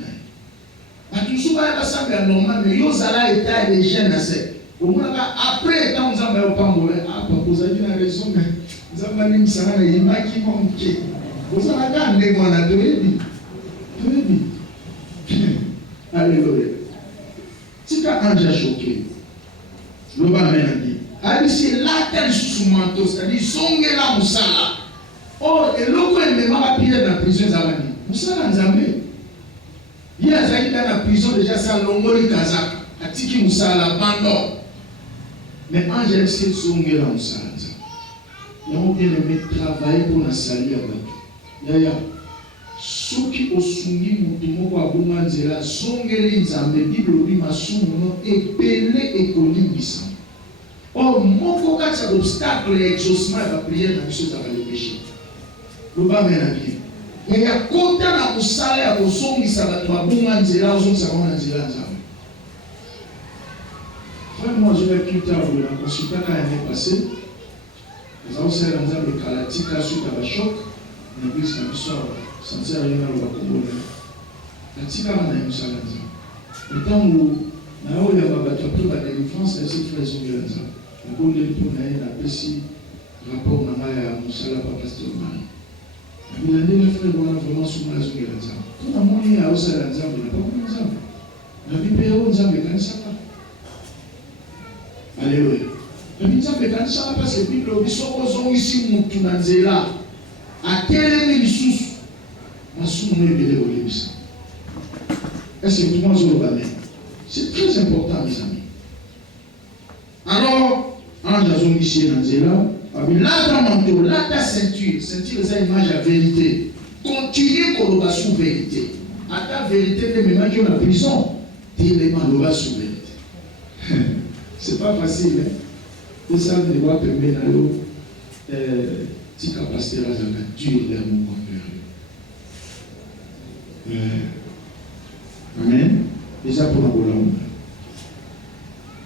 là. Tout ça va sembler normal mais yo zala état des jeunes à sec. Au moins après quand nous avons pas mourir ah pas vous avez raison mais nous avons mis ça là il m'a qui manqué. Vous avez gagné mon adoré. Alléluia. Si tu as un déjà choqué, le bas dit, ah c'est là qu'elle sous manteau, c'est-à-dire songe la moussala. Oh, et l'autre elle m'a appuyé dans la prison Zamani. Moussala Nzambe. Il y a dans la prison déjà ça l'ongoli kazak, atiki moussala bando. Mais Angèle c'est songe la moussala. Nous avons bien aimé travailler pour la salir à Batou. Yaya, soki osungi mutu moko abunga nzela songeli nzambe Bible obi masumu no epele ekolimbisa. Or moko kati ya obstacle ya exaucement ya prière na biso ezaka le péché. Loba mena bien. Yaya kota na mosala ya kozongisa bato babunga nzela ozongisa bango na nzela nzambe. Frère, moi je vais plus tard la consultation l'année passée. Nous avons fait un kalatika suite à la choc. L'église n'a pas senti rien dans le Congo. La tika n'a pas eu ça. Le temps où il y a la délivrance, c'est frère Zongela. Le Congo est pour la précis rapport à Moussala par Pasteur Marie. Il a dit le frère vraiment souvent la Zongela. Quand on a mis à Ossala, il n'a pas mis ça. La Bible est où Nzambe quand ça va. Alléluia. La Bible est quand ça va parce que la Bible dit que ici mutu na nzela. À quel lisusu masumu ebele olebisa. Est-ce que tout le monde se le c'est très important mes amis. Alors ange azongisi na nzela lata manteau lata ceinture eza image ya vérité. Continuez koloba sous vérité. À ta vérité ne me manque la prison télément loba sous vérité. C'est pas facile hein. Et ça ne doit permettre à l'eau si pasteur a dur vers mon compère. Amen. Déjà pour la bolonde.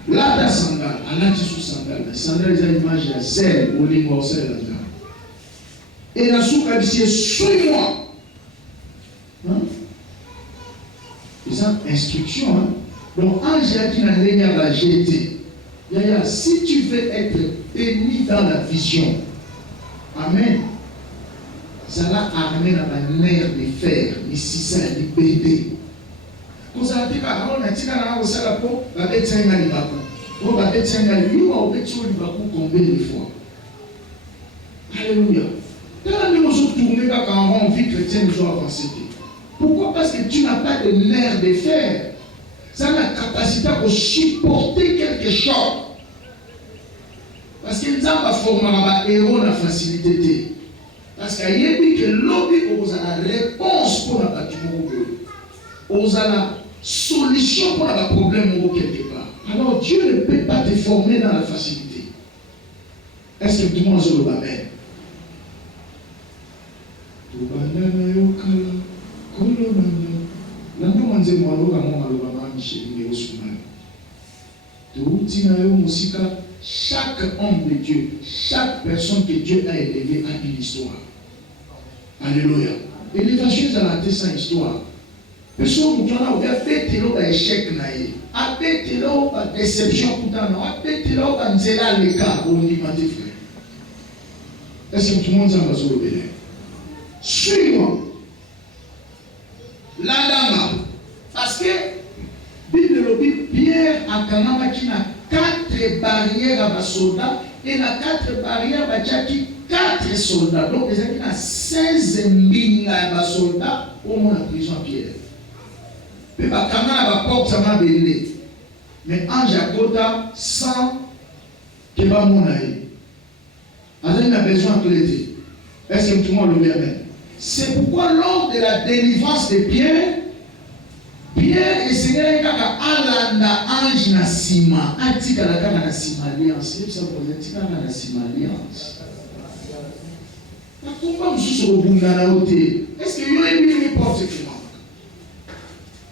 Là, ta sandale, Allah dit sous sandale. Sandale, c'est l'image de zèle, au lit, au sel, là. Et la soupe a dit, suis-moi. Hein? C'est une instruction. Hein? Donc, ange a dit, il va jeter. Si tu veux être béni dans la vision, Amen. Ça l'a amené dans la nerf de fer, ici, ça a libéré. Vous avez dit, on a dit, on a dit, combien de fois? Alléluia. Quand nous sommes tournés quand on vit chrétien, nous sommes avancés. Pourquoi? Parce que tu n'as pas de nerf de fer. Ça a la capacité de supporter quelque chose. Parce que nous avons formé un héros dans la facilité. Parce qu'il y a dit que l'objet a la réponse pour la bâtiment. On a la solution pour le problème quelque part. Alors Dieu ne peut pas te former dans la facilité. Est-ce que tout le monde se le bat même? Chaque homme de Dieu, chaque personne que Dieu a élevée a une histoire. Alléluia. Élévation, ça a été sans histoire. Personne qui a fait un échec, a fait une déception, a fait une les cas au niveau des frères. Est-ce que tout le monde s'en va sur le bénin? Suis-moi. La dame. Parce que Bible Pierre a quand même 4 barrières à soldats et la 4 barrières à 4 soldats. Donc, il y a 16 000 soldats au moins en prison Pierre. Mais quand même, la porte, ça m'a béni. Mais en Jacoda, sans que va mon aïe. Il a besoin de l'été. Est-ce que tout le monde le verra? C'est pourquoi lors de la délivrance de Pierre, Pierre essayait à la ange na sima, atika la kaka na sima alliance. Ça vous dit na sima alliance. Pourquoi vous sur le bout na côté? Est-ce que vous avez vu les portes secrètement?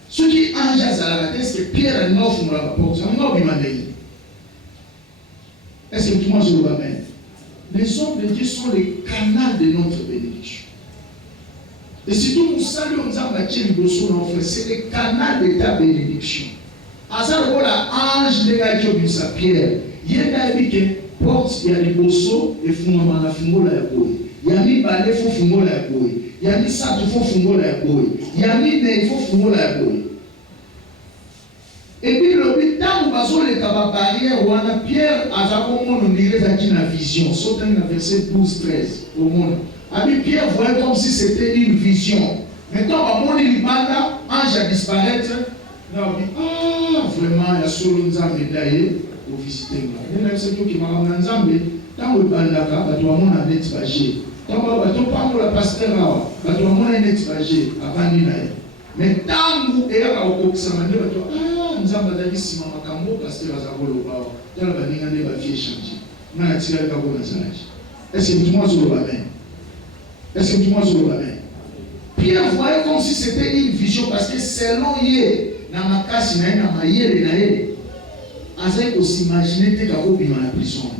Ceux qui ange à la est-ce que Pierre a neuf pour la porte? Ça n'a pas demandé. Est-ce que tout le monde se le va mettre? Les hommes de Dieu sont les canaux de notre bénédiction. Et si tout nous saluons, c'est le canal de ta bénédiction. À ça, l'ange de la Pierre, il y a des portes, il y a des bossos, et fondaments la fungo la boue. Il y a mis balai, il faut fungo la boue. Il y a mis ça, il faut fungo la boue. Il y a mis ne, il faut fungo la boue. Et puis, le temps où on les barrières, où on a Pierre, à ça, on dirait la vision. Sautant dans le verset 12-13 au monde. Ami Pierre voyait comme si c'était une vision. Maintenant, à mon Libanda, ange a disparaître. Là, on dit, ah, vraiment, il y a solo Nzambe d'ailleurs pour visiter moi. Il y a ceux qui m'ont ramené Nzambe. Tant que Bandaka, tu as mon net bagé. Tant que tu as mon pasteur, tu as mon net bagé avant d'y mais tant que tu as au Koksamane, tu as ah, Nzambe d'ailleurs, si maman Kambo, pasteur Azabolo, tu as la bannière de la vie changée. On a tiré le cabot dans sa âge. Est-ce que tout le monde se le va bien? Est-ce que tout le monde se le va bien? Pierre voyait comme si c'était une vision parce que selon Yé, dans ma casse, il y a un Yé, il faut s'imaginer que tu as dans la prison.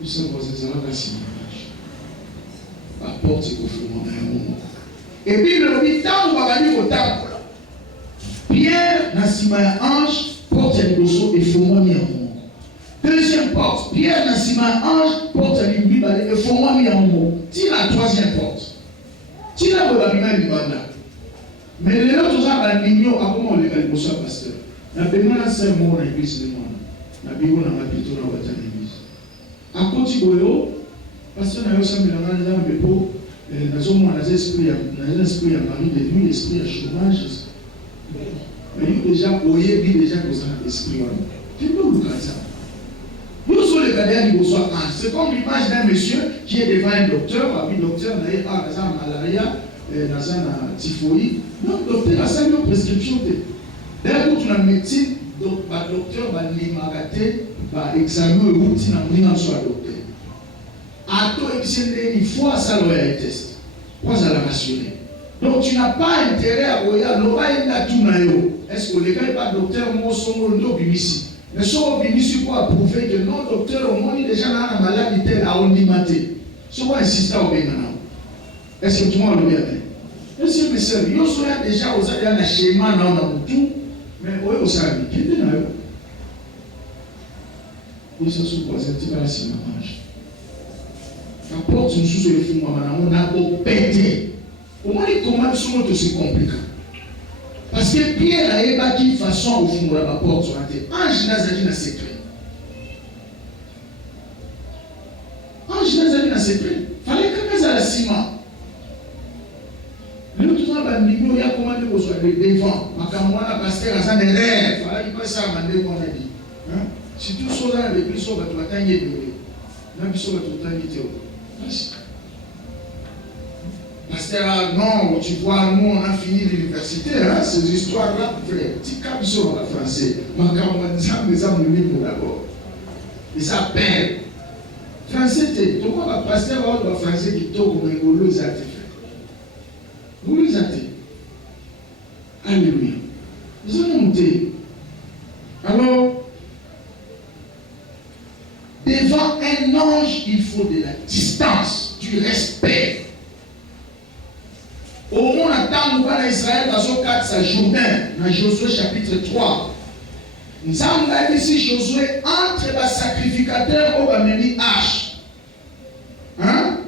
Nous sommes dans un simulage. La porte est au fond d'un moment. Et puis le temps où on va aller au temple, Pierre, Nassima ange, porte un dosso et faut-moi mis en monde. Deuxième porte, Pierre, Nassima ange, porte un Bible et faut-moi mis en monde. Tire la troisième porte. Tire la Bobabima Libanda. Mais les autres gens, à comment on les fait pour ça, pasteur? La bénédiction, c'est un mot dans l'église de moi. La Bible, on a plutôt dans votre église. À côté de vous, pasteur, on a aussi mis la main dans le dépôt. Nous avons un esprit à Marie de nuit, esprit à chômage. Mais nous déjà, voyez bien déjà que vous avez l'esprit. Tu peux vous faire ça. Nous sommes les gardiens du bonsoir ange. C'est comme l'image d'un monsieur qui est devant un docteur. Un docteur n'a pas de malaria, dans un typhoïde. Non, le docteur a sa prescription. D'ailleurs, quand tu as médecine, le docteur va l'imagater, va examiner le routine en venant sur le docteur. À toi, il faut à ça le test. Pour ça la rassurer. Donc tu n'as pas intérêt à voir l'oreille. Est-ce que les gars n'est pas docteur, moi, sont ici. Mais si on ici pour approuver que non, docteur, au moins, déjà, dans la maladie telle à ondimaté. Si on insiste au Bénin, est-ce que tout le monde le regarde? Monsieur, monsieur, il y a déjà aux alliés à schéma dans le tout, mais oui, au salaire, qui est là? Il se soupose un petit peu la cinémage. La porte, nous sous le fond, on a beau péter. Au moins, les commandes sont aussi compliquées. Parce que Pierre a ébattu une façon au fond de la porte sur la tête. Ange n'a pas secret. Ange n'a pas secret. Il fallait que ça la ciment. Le tout le monde il y a commandé pour soit devant. Ma camarade pasteur a ça des rêves. Il fallait pas ça demander qu'on a dit. Si tout ça les plus sauve tu vas t'engager de n'a plus sauve tout le temps. Pasteur, non, tu vois, nous on a fini l'université, ces histoires-là, frère, petit cap sur le français. Ma camarade les a mis pour d'abord. Et ça perd. Français, comment le pasteur va au français qui tourne comme un golo, ils ont été fait. Vous les avez. Alléluia. Ils ont monté. Alors, devant un ange, il faut de la distance, du respect. Au moins, on attend nous Israël dans 4 sa journée, dans Josué chapitre 3. Nous avons ici Josué entre les sacrificateurs au Bameli H. Hein?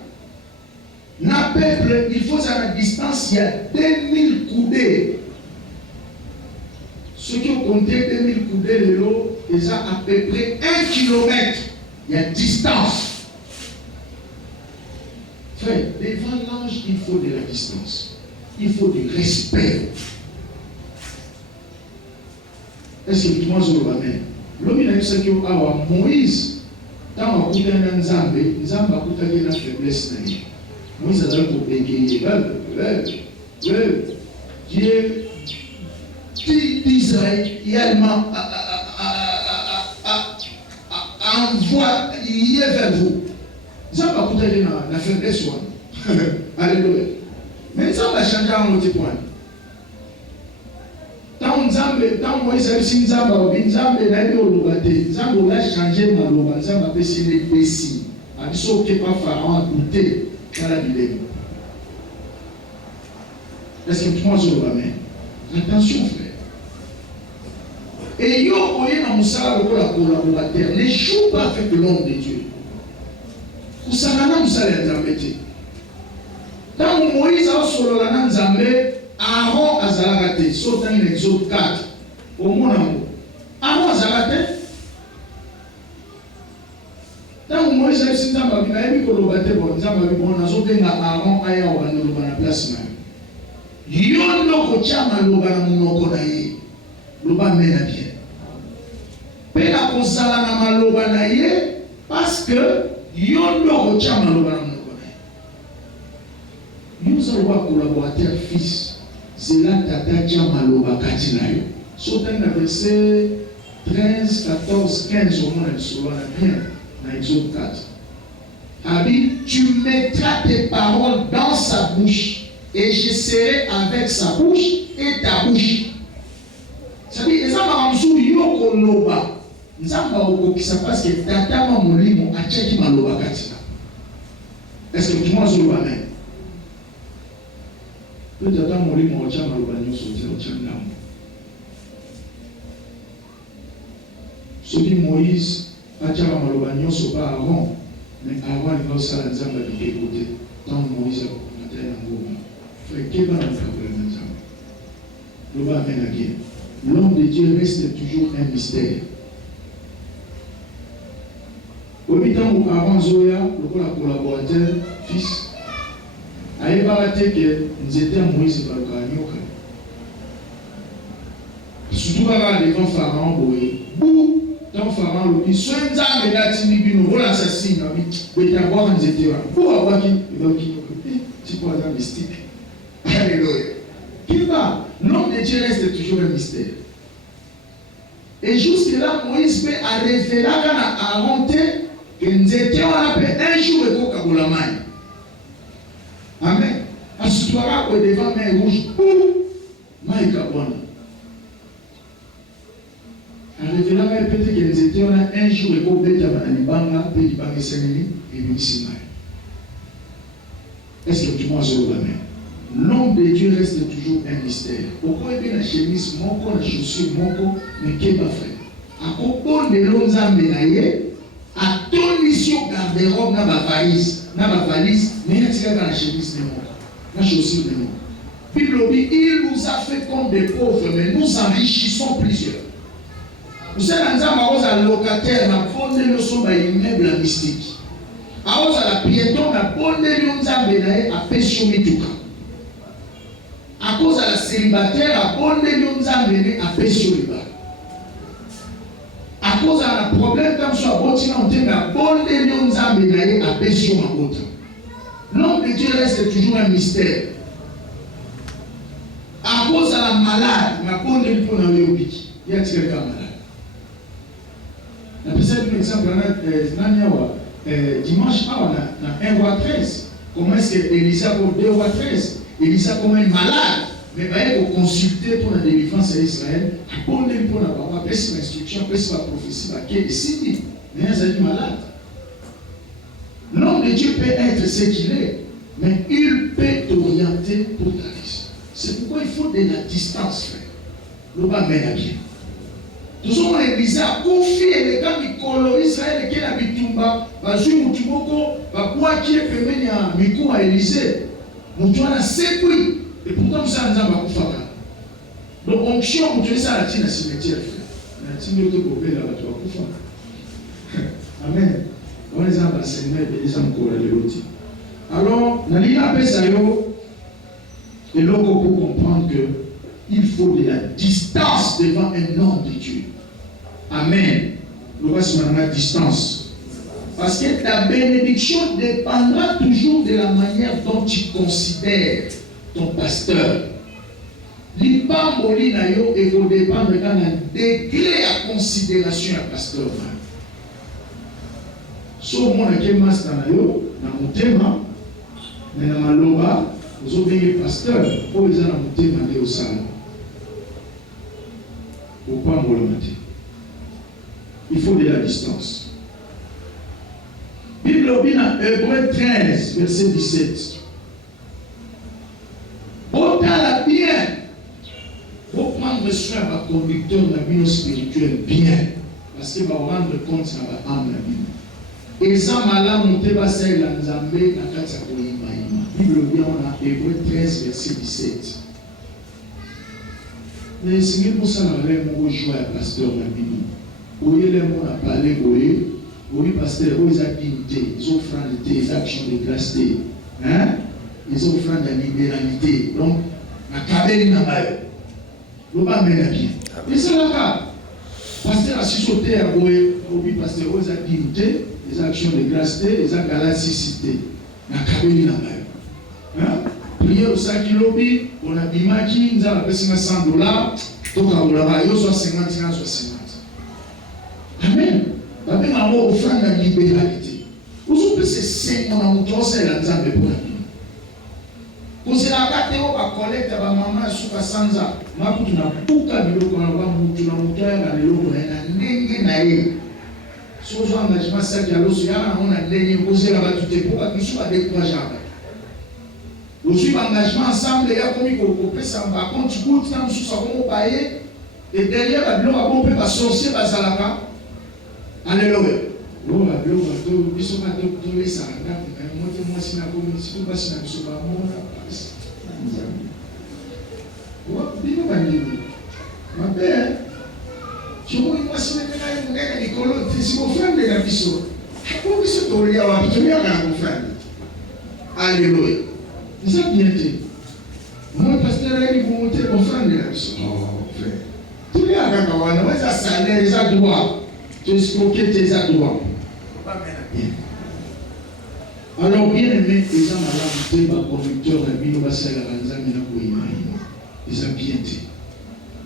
Dans le peuple, il faut à la distance, il y a 2000 coudées. Ceux qui ont compté 2000 coudées de l'eau, ils ont à peu près 1 kilomètre. Il y a distance. Frère, devant l'ange, il faut de la distance. Il faut du respect. Est-ce que tout le monde se le ramène? L'homme il a eu ce qu'il a à Moïse. Quand on a écouté un Nzambe, Nzambe a écouté la faiblesse. Moïse a dit pour bégayer. Dieu d'Israël envoie vers vous. Nzambe a écouté la faiblesse. Alléluia. Mais ça va changer en autre point. Tant Moïse a dit Nzambe n'a pas de Nzambe a changé ma loba. Nzambe a fait les pessis. A dit ce que pas Pharaon a douté dans la Bible. Est-ce que tout le monde se le ramène? Attention, frère. Et yo, voyez dans Moussa, le collaborateur, ne joue pas avec l'homme de Dieu. Vous savez, vous allez interpréter. Quand Moïse a sur le Nzambe, Aaron a zalagate, sautant une exode 4, au monde amour. Aaron a zalagate. Quand Moïse a dit Nzambe, il a dit que le bâtiment, Nzambe a dit Aaron a eu la place. Yondo kochama loba na munoko na ye. Loba mena bien. Pena kosala na maloba na ye parce que yondo kochama loba na munoko na ye. Nous allons collaborateur fils. C'est là tata chama loba kati na yo. Sautant na verset 13, 14, 15 au moins sur la bien dans Exode 4. Abi, tu mettras tes paroles dans sa bouche. Et je serai avec sa bouche et ta bouche. C'est-à-dire, les gens qui ont dit loba, les gens qui savent parce que tata ma molimo a tcheki ma loba katina. Est-ce que tu m'as dit loba même? Le tata molimo a tcheki ma loba nyo sauté au tchandam. Celui Moïse a tcheki ma loba nyo sauté avant, mais avant il va s'en aller de côté. Tant Moïse a été en gros. L'homme de Dieu reste toujours un mystère. Au temps où avant Zoya, le collaborateur, fils, a ébarraté que nous étions Moïse et Bakanyoka. Surtout devant Pharaon, bou, tant Pharaon, le dit, soin d'âme et d'attimer, nous voilà assassins, mais d'abord nous étions là. Pour avoir qui, c'est pour avoir mystique. Alléluia. Qui va? L'homme de Dieu reste toujours un mystère. Et jusque-là, Moïse peut arrêter là quand a monté que nous étions un jour et qu'au Kaboulaman. Amen. asutwaka ko devant main rouge mai kabona révélant peut-être qu'ils étaient un jour et qu'on bête à l'ibanga peut libanga senini et bisimai. Est-ce que tu m'as sur la main? L'homme de Dieu reste toujours un mystère. Pourquoi il y a la chemise moko, la chaussure moko, mais qu'est-ce qu'il fait? À propos de l'homme zambénaye, à ton mission garde-robe na ma valise, mais il y a la chemise de moko, la chaussure de moko. Bible dit, il nous a fait comme des pauvres, mais nous enrichissons plusieurs. Vous savez, nous avons un locataire, nous avons un immeuble mystique. Nous avons un piéton, nous avons un pêche mituka. À cause de la célibataire, nous avons un pêche liba. À cause de la problème, comme ça, nous avons un pêche mabota. L'homme de Dieu reste toujours un mystère. À cause de la malade, nous avons un pêche. Il y a quelqu'un malade. Je vais vous un exemple. Dimanche, on a 1 roi 13. Comment est-ce que Élisa pour 2 rois 13? Élisa comme un malade, mais il faut consulter pour la délivrance à Israël. Pour la parole, pour l'instruction, pour la prophétie, pour qu'il est mais il est malade. L'homme de Dieu peut être ce qu'il est, mais il peut t'orienter pour ta vie. C'est pourquoi il faut de la distance, frère. Le bas mène à bien. Nous sommes l'église à confier les gars qui colorisent Israël et qui habitent Tumba, Bazou Moutumoko, Bakwa qui est permis à Mikou à Élysée. Moutouana c'est oui. Et pourtant, nous sommes en Bakoufaka. Donc, onction, Moutoué, ça la tine à cimetière. La tine de Gobé, là, tu vas Koufaka. Amen. On les a enseigné et les a encore à l'autre. Alors, Nalina Pesayo, et l'autre pour comprendre que il faut de la distance devant un homme de Dieu. Amen. Nous voici maintenant la distance. Parce que ta bénédiction dépendra toujours de la manière dont tu considères ton pasteur. L'ipamboli na yo et vous dépendre d'un degré à considération à pasteur. So mon akemas na yo na mutema mais na maloba vous obéissez pasteur pour les ana mutema leo sana. Il faut de la distance. Bible dit dans Hébreux 13, verset 17. Autant la bien, faut prendre soin de la conducteur de la vie spirituelle bien, parce qu'il va rendre compte de la âme de la vie. Et ça, malam, on te va faire la nzambé, la katsa koyima. Bible dit dans Hébreux 13, verset 17. Mais c'est pour ça que nous jouons à pasteur Nabini. Oui, les gens ont parlé, oui, pasteur, ils ont dignité, ils ont offrande, ils ont action de grâce, ils ont offrande de libéralité. Donc, la cabine n'a pas eu. Le bas mène bien. Et c'est le cas. Pasteur a sauté à oui, pasteur, ils ont dignité, ils ont action de grâce, ils ont galacicité. La cabine n'a pas eu. Prière au 5 kilobi, on a bimaki, nous avons payé $100, donc on a eu 50, 50. Amen. On a eu offrande de libéralité. Vous avez ces 5 ans, on a eu la nzambe pour la vie. Vous avez regardé au collecte à maman sur la sanza. Ma putu na puka biloko na ba mutu na mutaya na lelo na ndenge na ye. Sozo engagement ça qui a loso ya on a ndenge poser la batute pour pas que soit décourageable. Nous suivons l'engagement ensemble, il y a comme il faut couper ça, par contre, tu goûtes, tu as comme au paillet, et derrière, la blonde a pompé, va sorcier, va salaka. Alléluia. L'eau, la blonde, il faut pas te laisser ça. Moi, si la commune, si tu vas si la mission, va mon place. Dis-moi, ma belle, je vous dis, moi, si vous avez des colons, si vous faites de la mission, vous êtes au lieu, vous êtes au lieu. Alléluia. Vous avez bien dit. Moi, pasteur, il faut monter offrande de la mission. Oh, frère. Tu viens à Kakawana, moi, ça salaire, ça droit. Tu escroquais tes droits. Alors, bien aimé, les gens à la ma conducteur, la vie, on va se la ranzam, et la bouillie. Ils ont bien dit.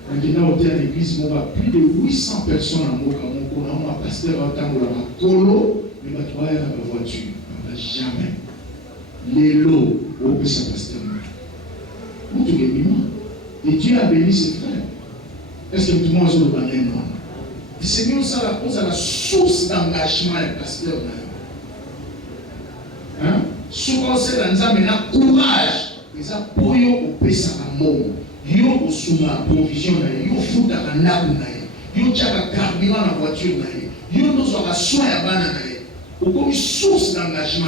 Quand on est à l'église, on va plus de 800 personnes à Mokamoko, on a un pasteur à Tangola, Kolo, mais on va trouver la voiture. On ne va jamais. Les lots, on peut s'en passer. Et Dieu a béni ses frères. Est-ce que tout le monde a le même nom? Le Seigneur, ça a la source d'engagement et pasteur. Hein? Souvent, c'est dans un courage. Et ça, pour yo, au pesa à mort. Yo, au souma, provision, yo, fout à un arbre, yo, tchaka carburant dans la voiture, yo, nous avons soin à banane. Au comme source d'engagement.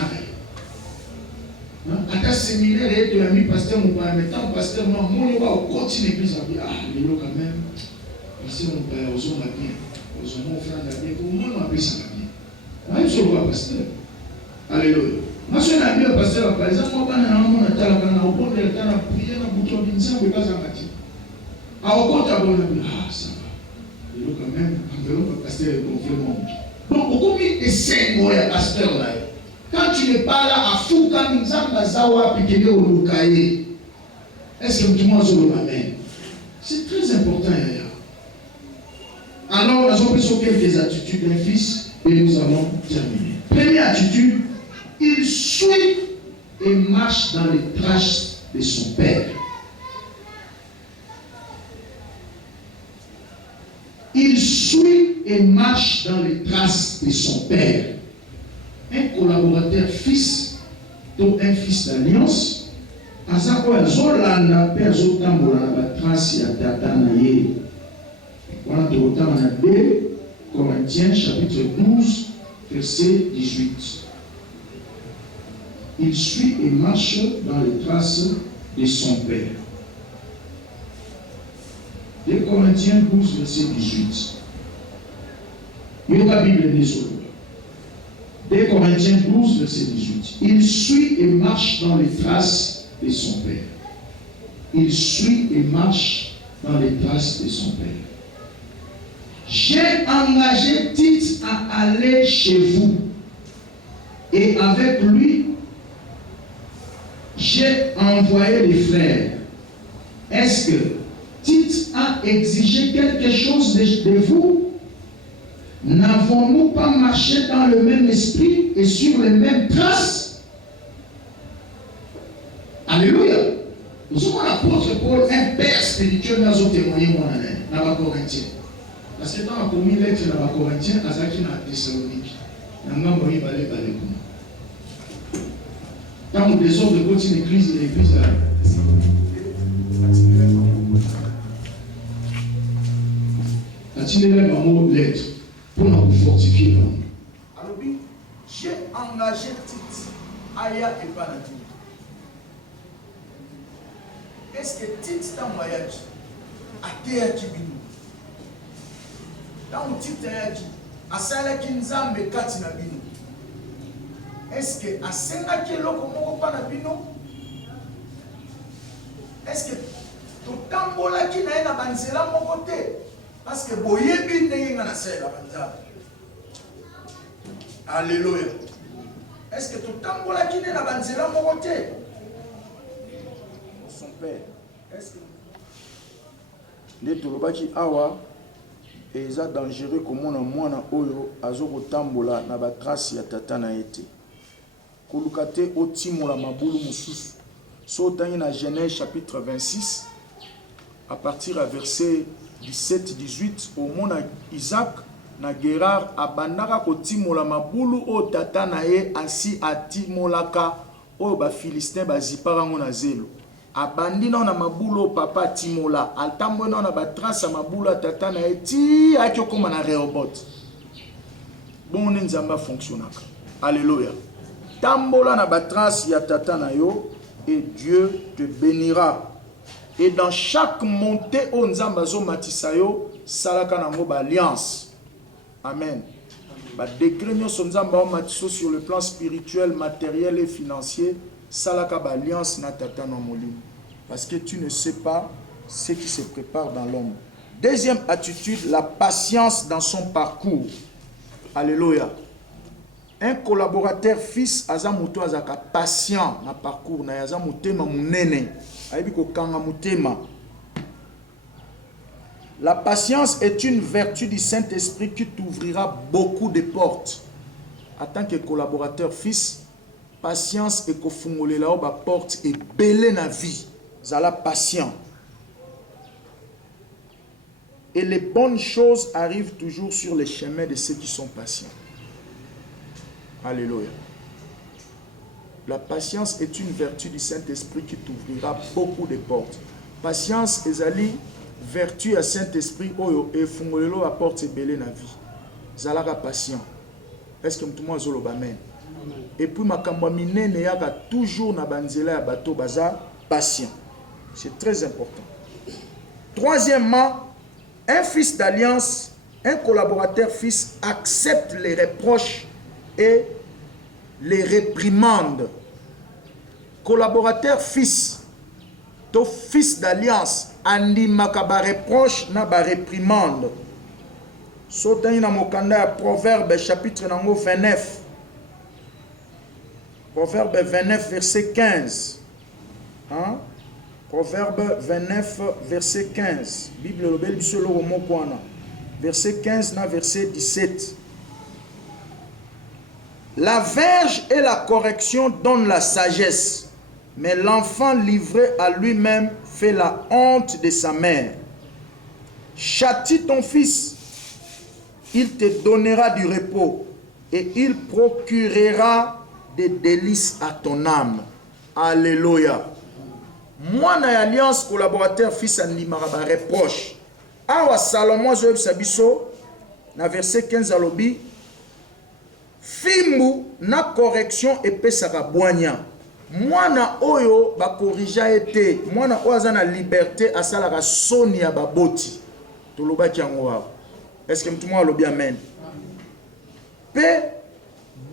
À ta séminaire, et de l'ami pasteur, mon père, mettant pasteur, non, mon yo, va continuer l'église à dire, ah, les lots quand même, pasteur, mon père, aux hommes à bien, aux hommes, aux frères à bien, pour moi, on appelle ça à bien. Moi, je vois pasteur. Alléluia. Moi, je suis un ami, pasteur, par exemple, moi, je suis un ami, au bon de l'état, à prier, à bouton d'une salle, mais pas à matin. À au compte, à bon, ah, ça va. Les lots quand même, environ, pasteur, est complètement. Donc, au combien de 5 mois, pasteur, là, quand tu n'es pas là à Fouka, est-ce que tu manges le amen? C'est très important. Alors, nous avons pris quelques attitudes d'un fils et nous allons terminer. Première attitude, il suit et marche dans les traces de son père. Il suit et marche dans les traces de son père. Un collaborateur fils, donc un fils d'alliance, à sa fois, Zolanda, père Zotambola, la trace à Tata Naye. Voilà, de autant on a 2 Corinthiens, chapitre 12, verset 18. Il suit et marche dans les traces de son père. 2 Corinthiens 12, verset 18. Il y a la Bible des autres. 2 Corinthiens 12, verset 18. Il suit et marche dans les traces de son père. Il suit et marche dans les traces de son père. J'ai engagé Tite à aller chez vous. Et avec lui, j'ai envoyé les frères. Est-ce que Tite a exigé quelque chose de vous? N'avons-nous pas marché dans le même esprit et sur les mêmes traces? Alléluia. Nous sommes l'apôtre Paul, un père spirituel, nous avons témoigné dans la Corinthiens. Parce que dans la première lettre dans la Corinthiens, à Zaki dans Thessalonique, nous avons eu balé. Dans le désordre de côté l'église à Thessalonique. A-t-il un mot lettre pour nous fortifier? Alors, j'ai engagé Tite, Aya et Panati. Est-ce que Tite dans le voyage a été Tibino? Dans le Tite a Sala Kinzambe Katina Bino. Est-ce que a Senga Keloko Moko Panabino? Est-ce que tout Tambola qui n'a pas Banzela mon côté? Parce que Boyebi n'est pas la Alléluia. Est-ce que tout Tambola qui n'est pas Banzela mon côté? Son père. Est-ce que les Toulobachi Awa et ça dangereux comme on a moins oyo azoko tambola na ba trace ya tata na été. Kolukate otimola mabulu mususu. Sotangi na Genèse chapitre 26 à partir à verset 17-18 au monde Isaac na Gerar abandaka kotimola mabulu o tata na ye asi atimolaka o ba Philistin bazipara ngo na zelo. Abandi na mabulu papa timola altambo na ba trace mabulu tata na eti akokoma na Rehoboth. Bon nzamba fonctionnaka. Alléluia. Tambola na ba trace ya tata na yo et Dieu te bénira. Et dans chaque montée au nzamba zo matisa yo salaka nango ba alliance. Amen. Ba décret nyonso nzamba o matiso sur le plan spirituel, matériel et financier. Salaka ba alliance na tata na molimo. Parce que tu ne sais pas ce qui se prépare dans l'homme. Deuxième attitude, la patience dans son parcours. Alléluia. Un collaborateur fils azamuto azaka patient na parcours na yazamutema munene. Aibi ko kanga mutema. La patience est une vertu du Saint-Esprit qui t'ouvrira beaucoup de portes. En tant que collaborateur fils, patience et kofungolela ba porte et belé na vie. zala patient. Et les bonnes choses arrivent toujours sur les chemins de ceux qui sont patients. Alléluia. La patience est une vertu du Saint-Esprit qui t'ouvrira beaucoup de portes. Patience ezali vertu à Saint-Esprit oyo et fungolelo la porte ebele na vie. Zalaka patient. Est-ce que tout le monde amen? Et puis makambo minene yaka toujours na banzela ya bato baza patient. C'est très important. Troisièmement, un fils d'alliance, un collaborateur fils accepte les reproches et les réprimandes. Collaborateur fils, ton fils d'alliance, andi makaba reproche na ba réprimande. Sotani na mokanda ya Proverbe chapitre 29. Proverbe 29 verset 15. Hein? Proverbe 29 verset 15. Bible le bel biso lo mokwana. Verset 15 na verset 17. La verge et la correction donnent la sagesse, mais l'enfant livré à lui-même fait la honte de sa mère. Châtie ton fils, il te donnera du repos et il procurera des délices à ton âme. Alléluia. Moi, na alliance collaborateur fils animara ba reproche. Awa Salomon zoeb sabiso na verset 15 alobi fimbu na correction epesaka bwanya. Mwana oyo ba corrija ete, mwana oyo aza na liberté asalaka soni ya baboti. Tolobaki yango wa. Est-ce que mtu mwa alobi amen? Pe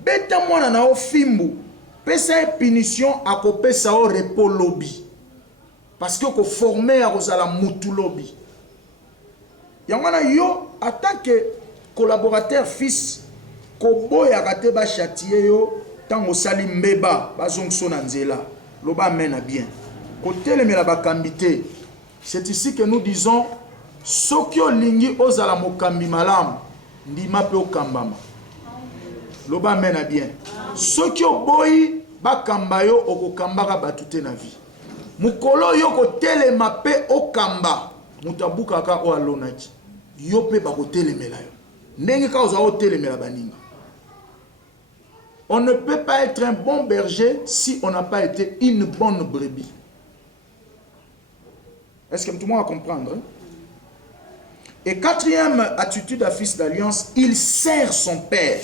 beta mwana na o fimbu pesa punition akopesa o repos lobi. Parce que ko former à kozala mutu lobi. Yangwana yo en tant que collaborateur fils koboya kate ba châtier yo tango sali mbeba bazongso na nzela loba mena bien kotelemela bakambite. C'est ici que nous disons sokyo lingi ozala mokambi malam ndima pe okambama loba mena bien sokyo boyi bakamba yo okokambaka batute na vie mukolo yo kotelema pe okamba mutabuka ka o alonaki yo pe bakotelemela yo ndenge ka oza otelemela baninga. On ne peut pas être un bon berger si on n'a pas été une bonne brebis. Est-ce que tout le monde va comprendre? Et quatrième attitude à fils d'alliance, il sert son père.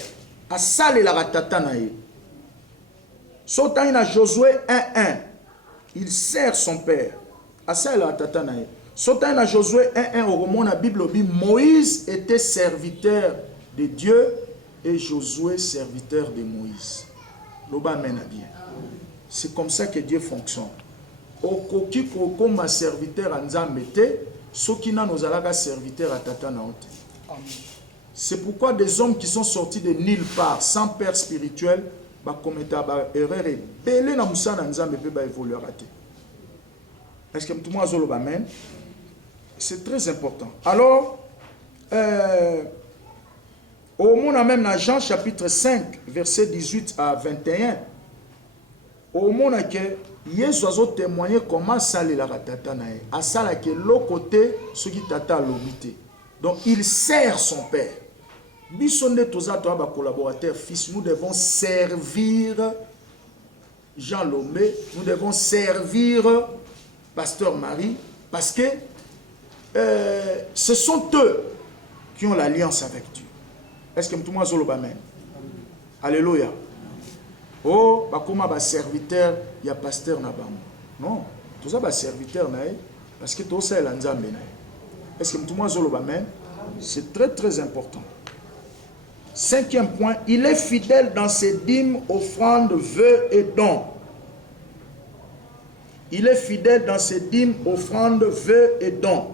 À Sal et la ratatanae. Sautant à Josué 1:1. Il sert son père. À Sal et la ratatanae. Sautant à Josué 1:1 au roman de la Bible, Moïse était serviteur de Dieu. Et Josué, serviteur de Moïse. Loba mena bien. C'est comme ça que Dieu fonctionne. Okoki koko ma serviteur anzambete, sokina nos alaka serviteur à tata naote. C'est pourquoi des hommes qui sont sortis de nulle part, sans père spirituel, ba commettre ba erreur et belé na musana nzambe pe ba évoluer raté. Est-ce que tout le monde a loba men? C'est très important. Alors au monde même dans Jean chapitre 5, verset 18 à 21, au monde que Jésus a témoigné comment ça la tata nae, à ça que l'autre côté ce qui tata l'obité. Donc il sert son père. Bisonde toza to ba collaborateur fils, nous devons servir Jean Lomé, nous devons servir Pasteur Marie parce que ce sont eux qui ont l'alliance avec Dieu. Est-ce que tout le monde a amen? Alléluia. Oh, bakoma ba serviteur ya pasteur na bango. Non, tout ça ba serviteur na parce que tout ça est nzambe na. Est-ce que tout le monde a amen? C'est très très important. Cinquième point, il est fidèle dans ses dîmes, offrandes, vœux et dons. Il est fidèle dans ses dîmes, offrandes, vœux et dons.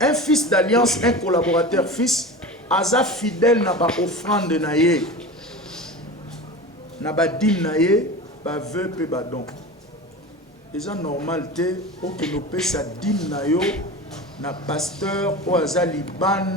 Un fils d'alliance, un collaborateur fils, aza fidèle na ba offrande na ye na ba dîme na ye ba vœu pe ba don. Eza normal te o que no pesa dîme na yo na pasteur o aza liban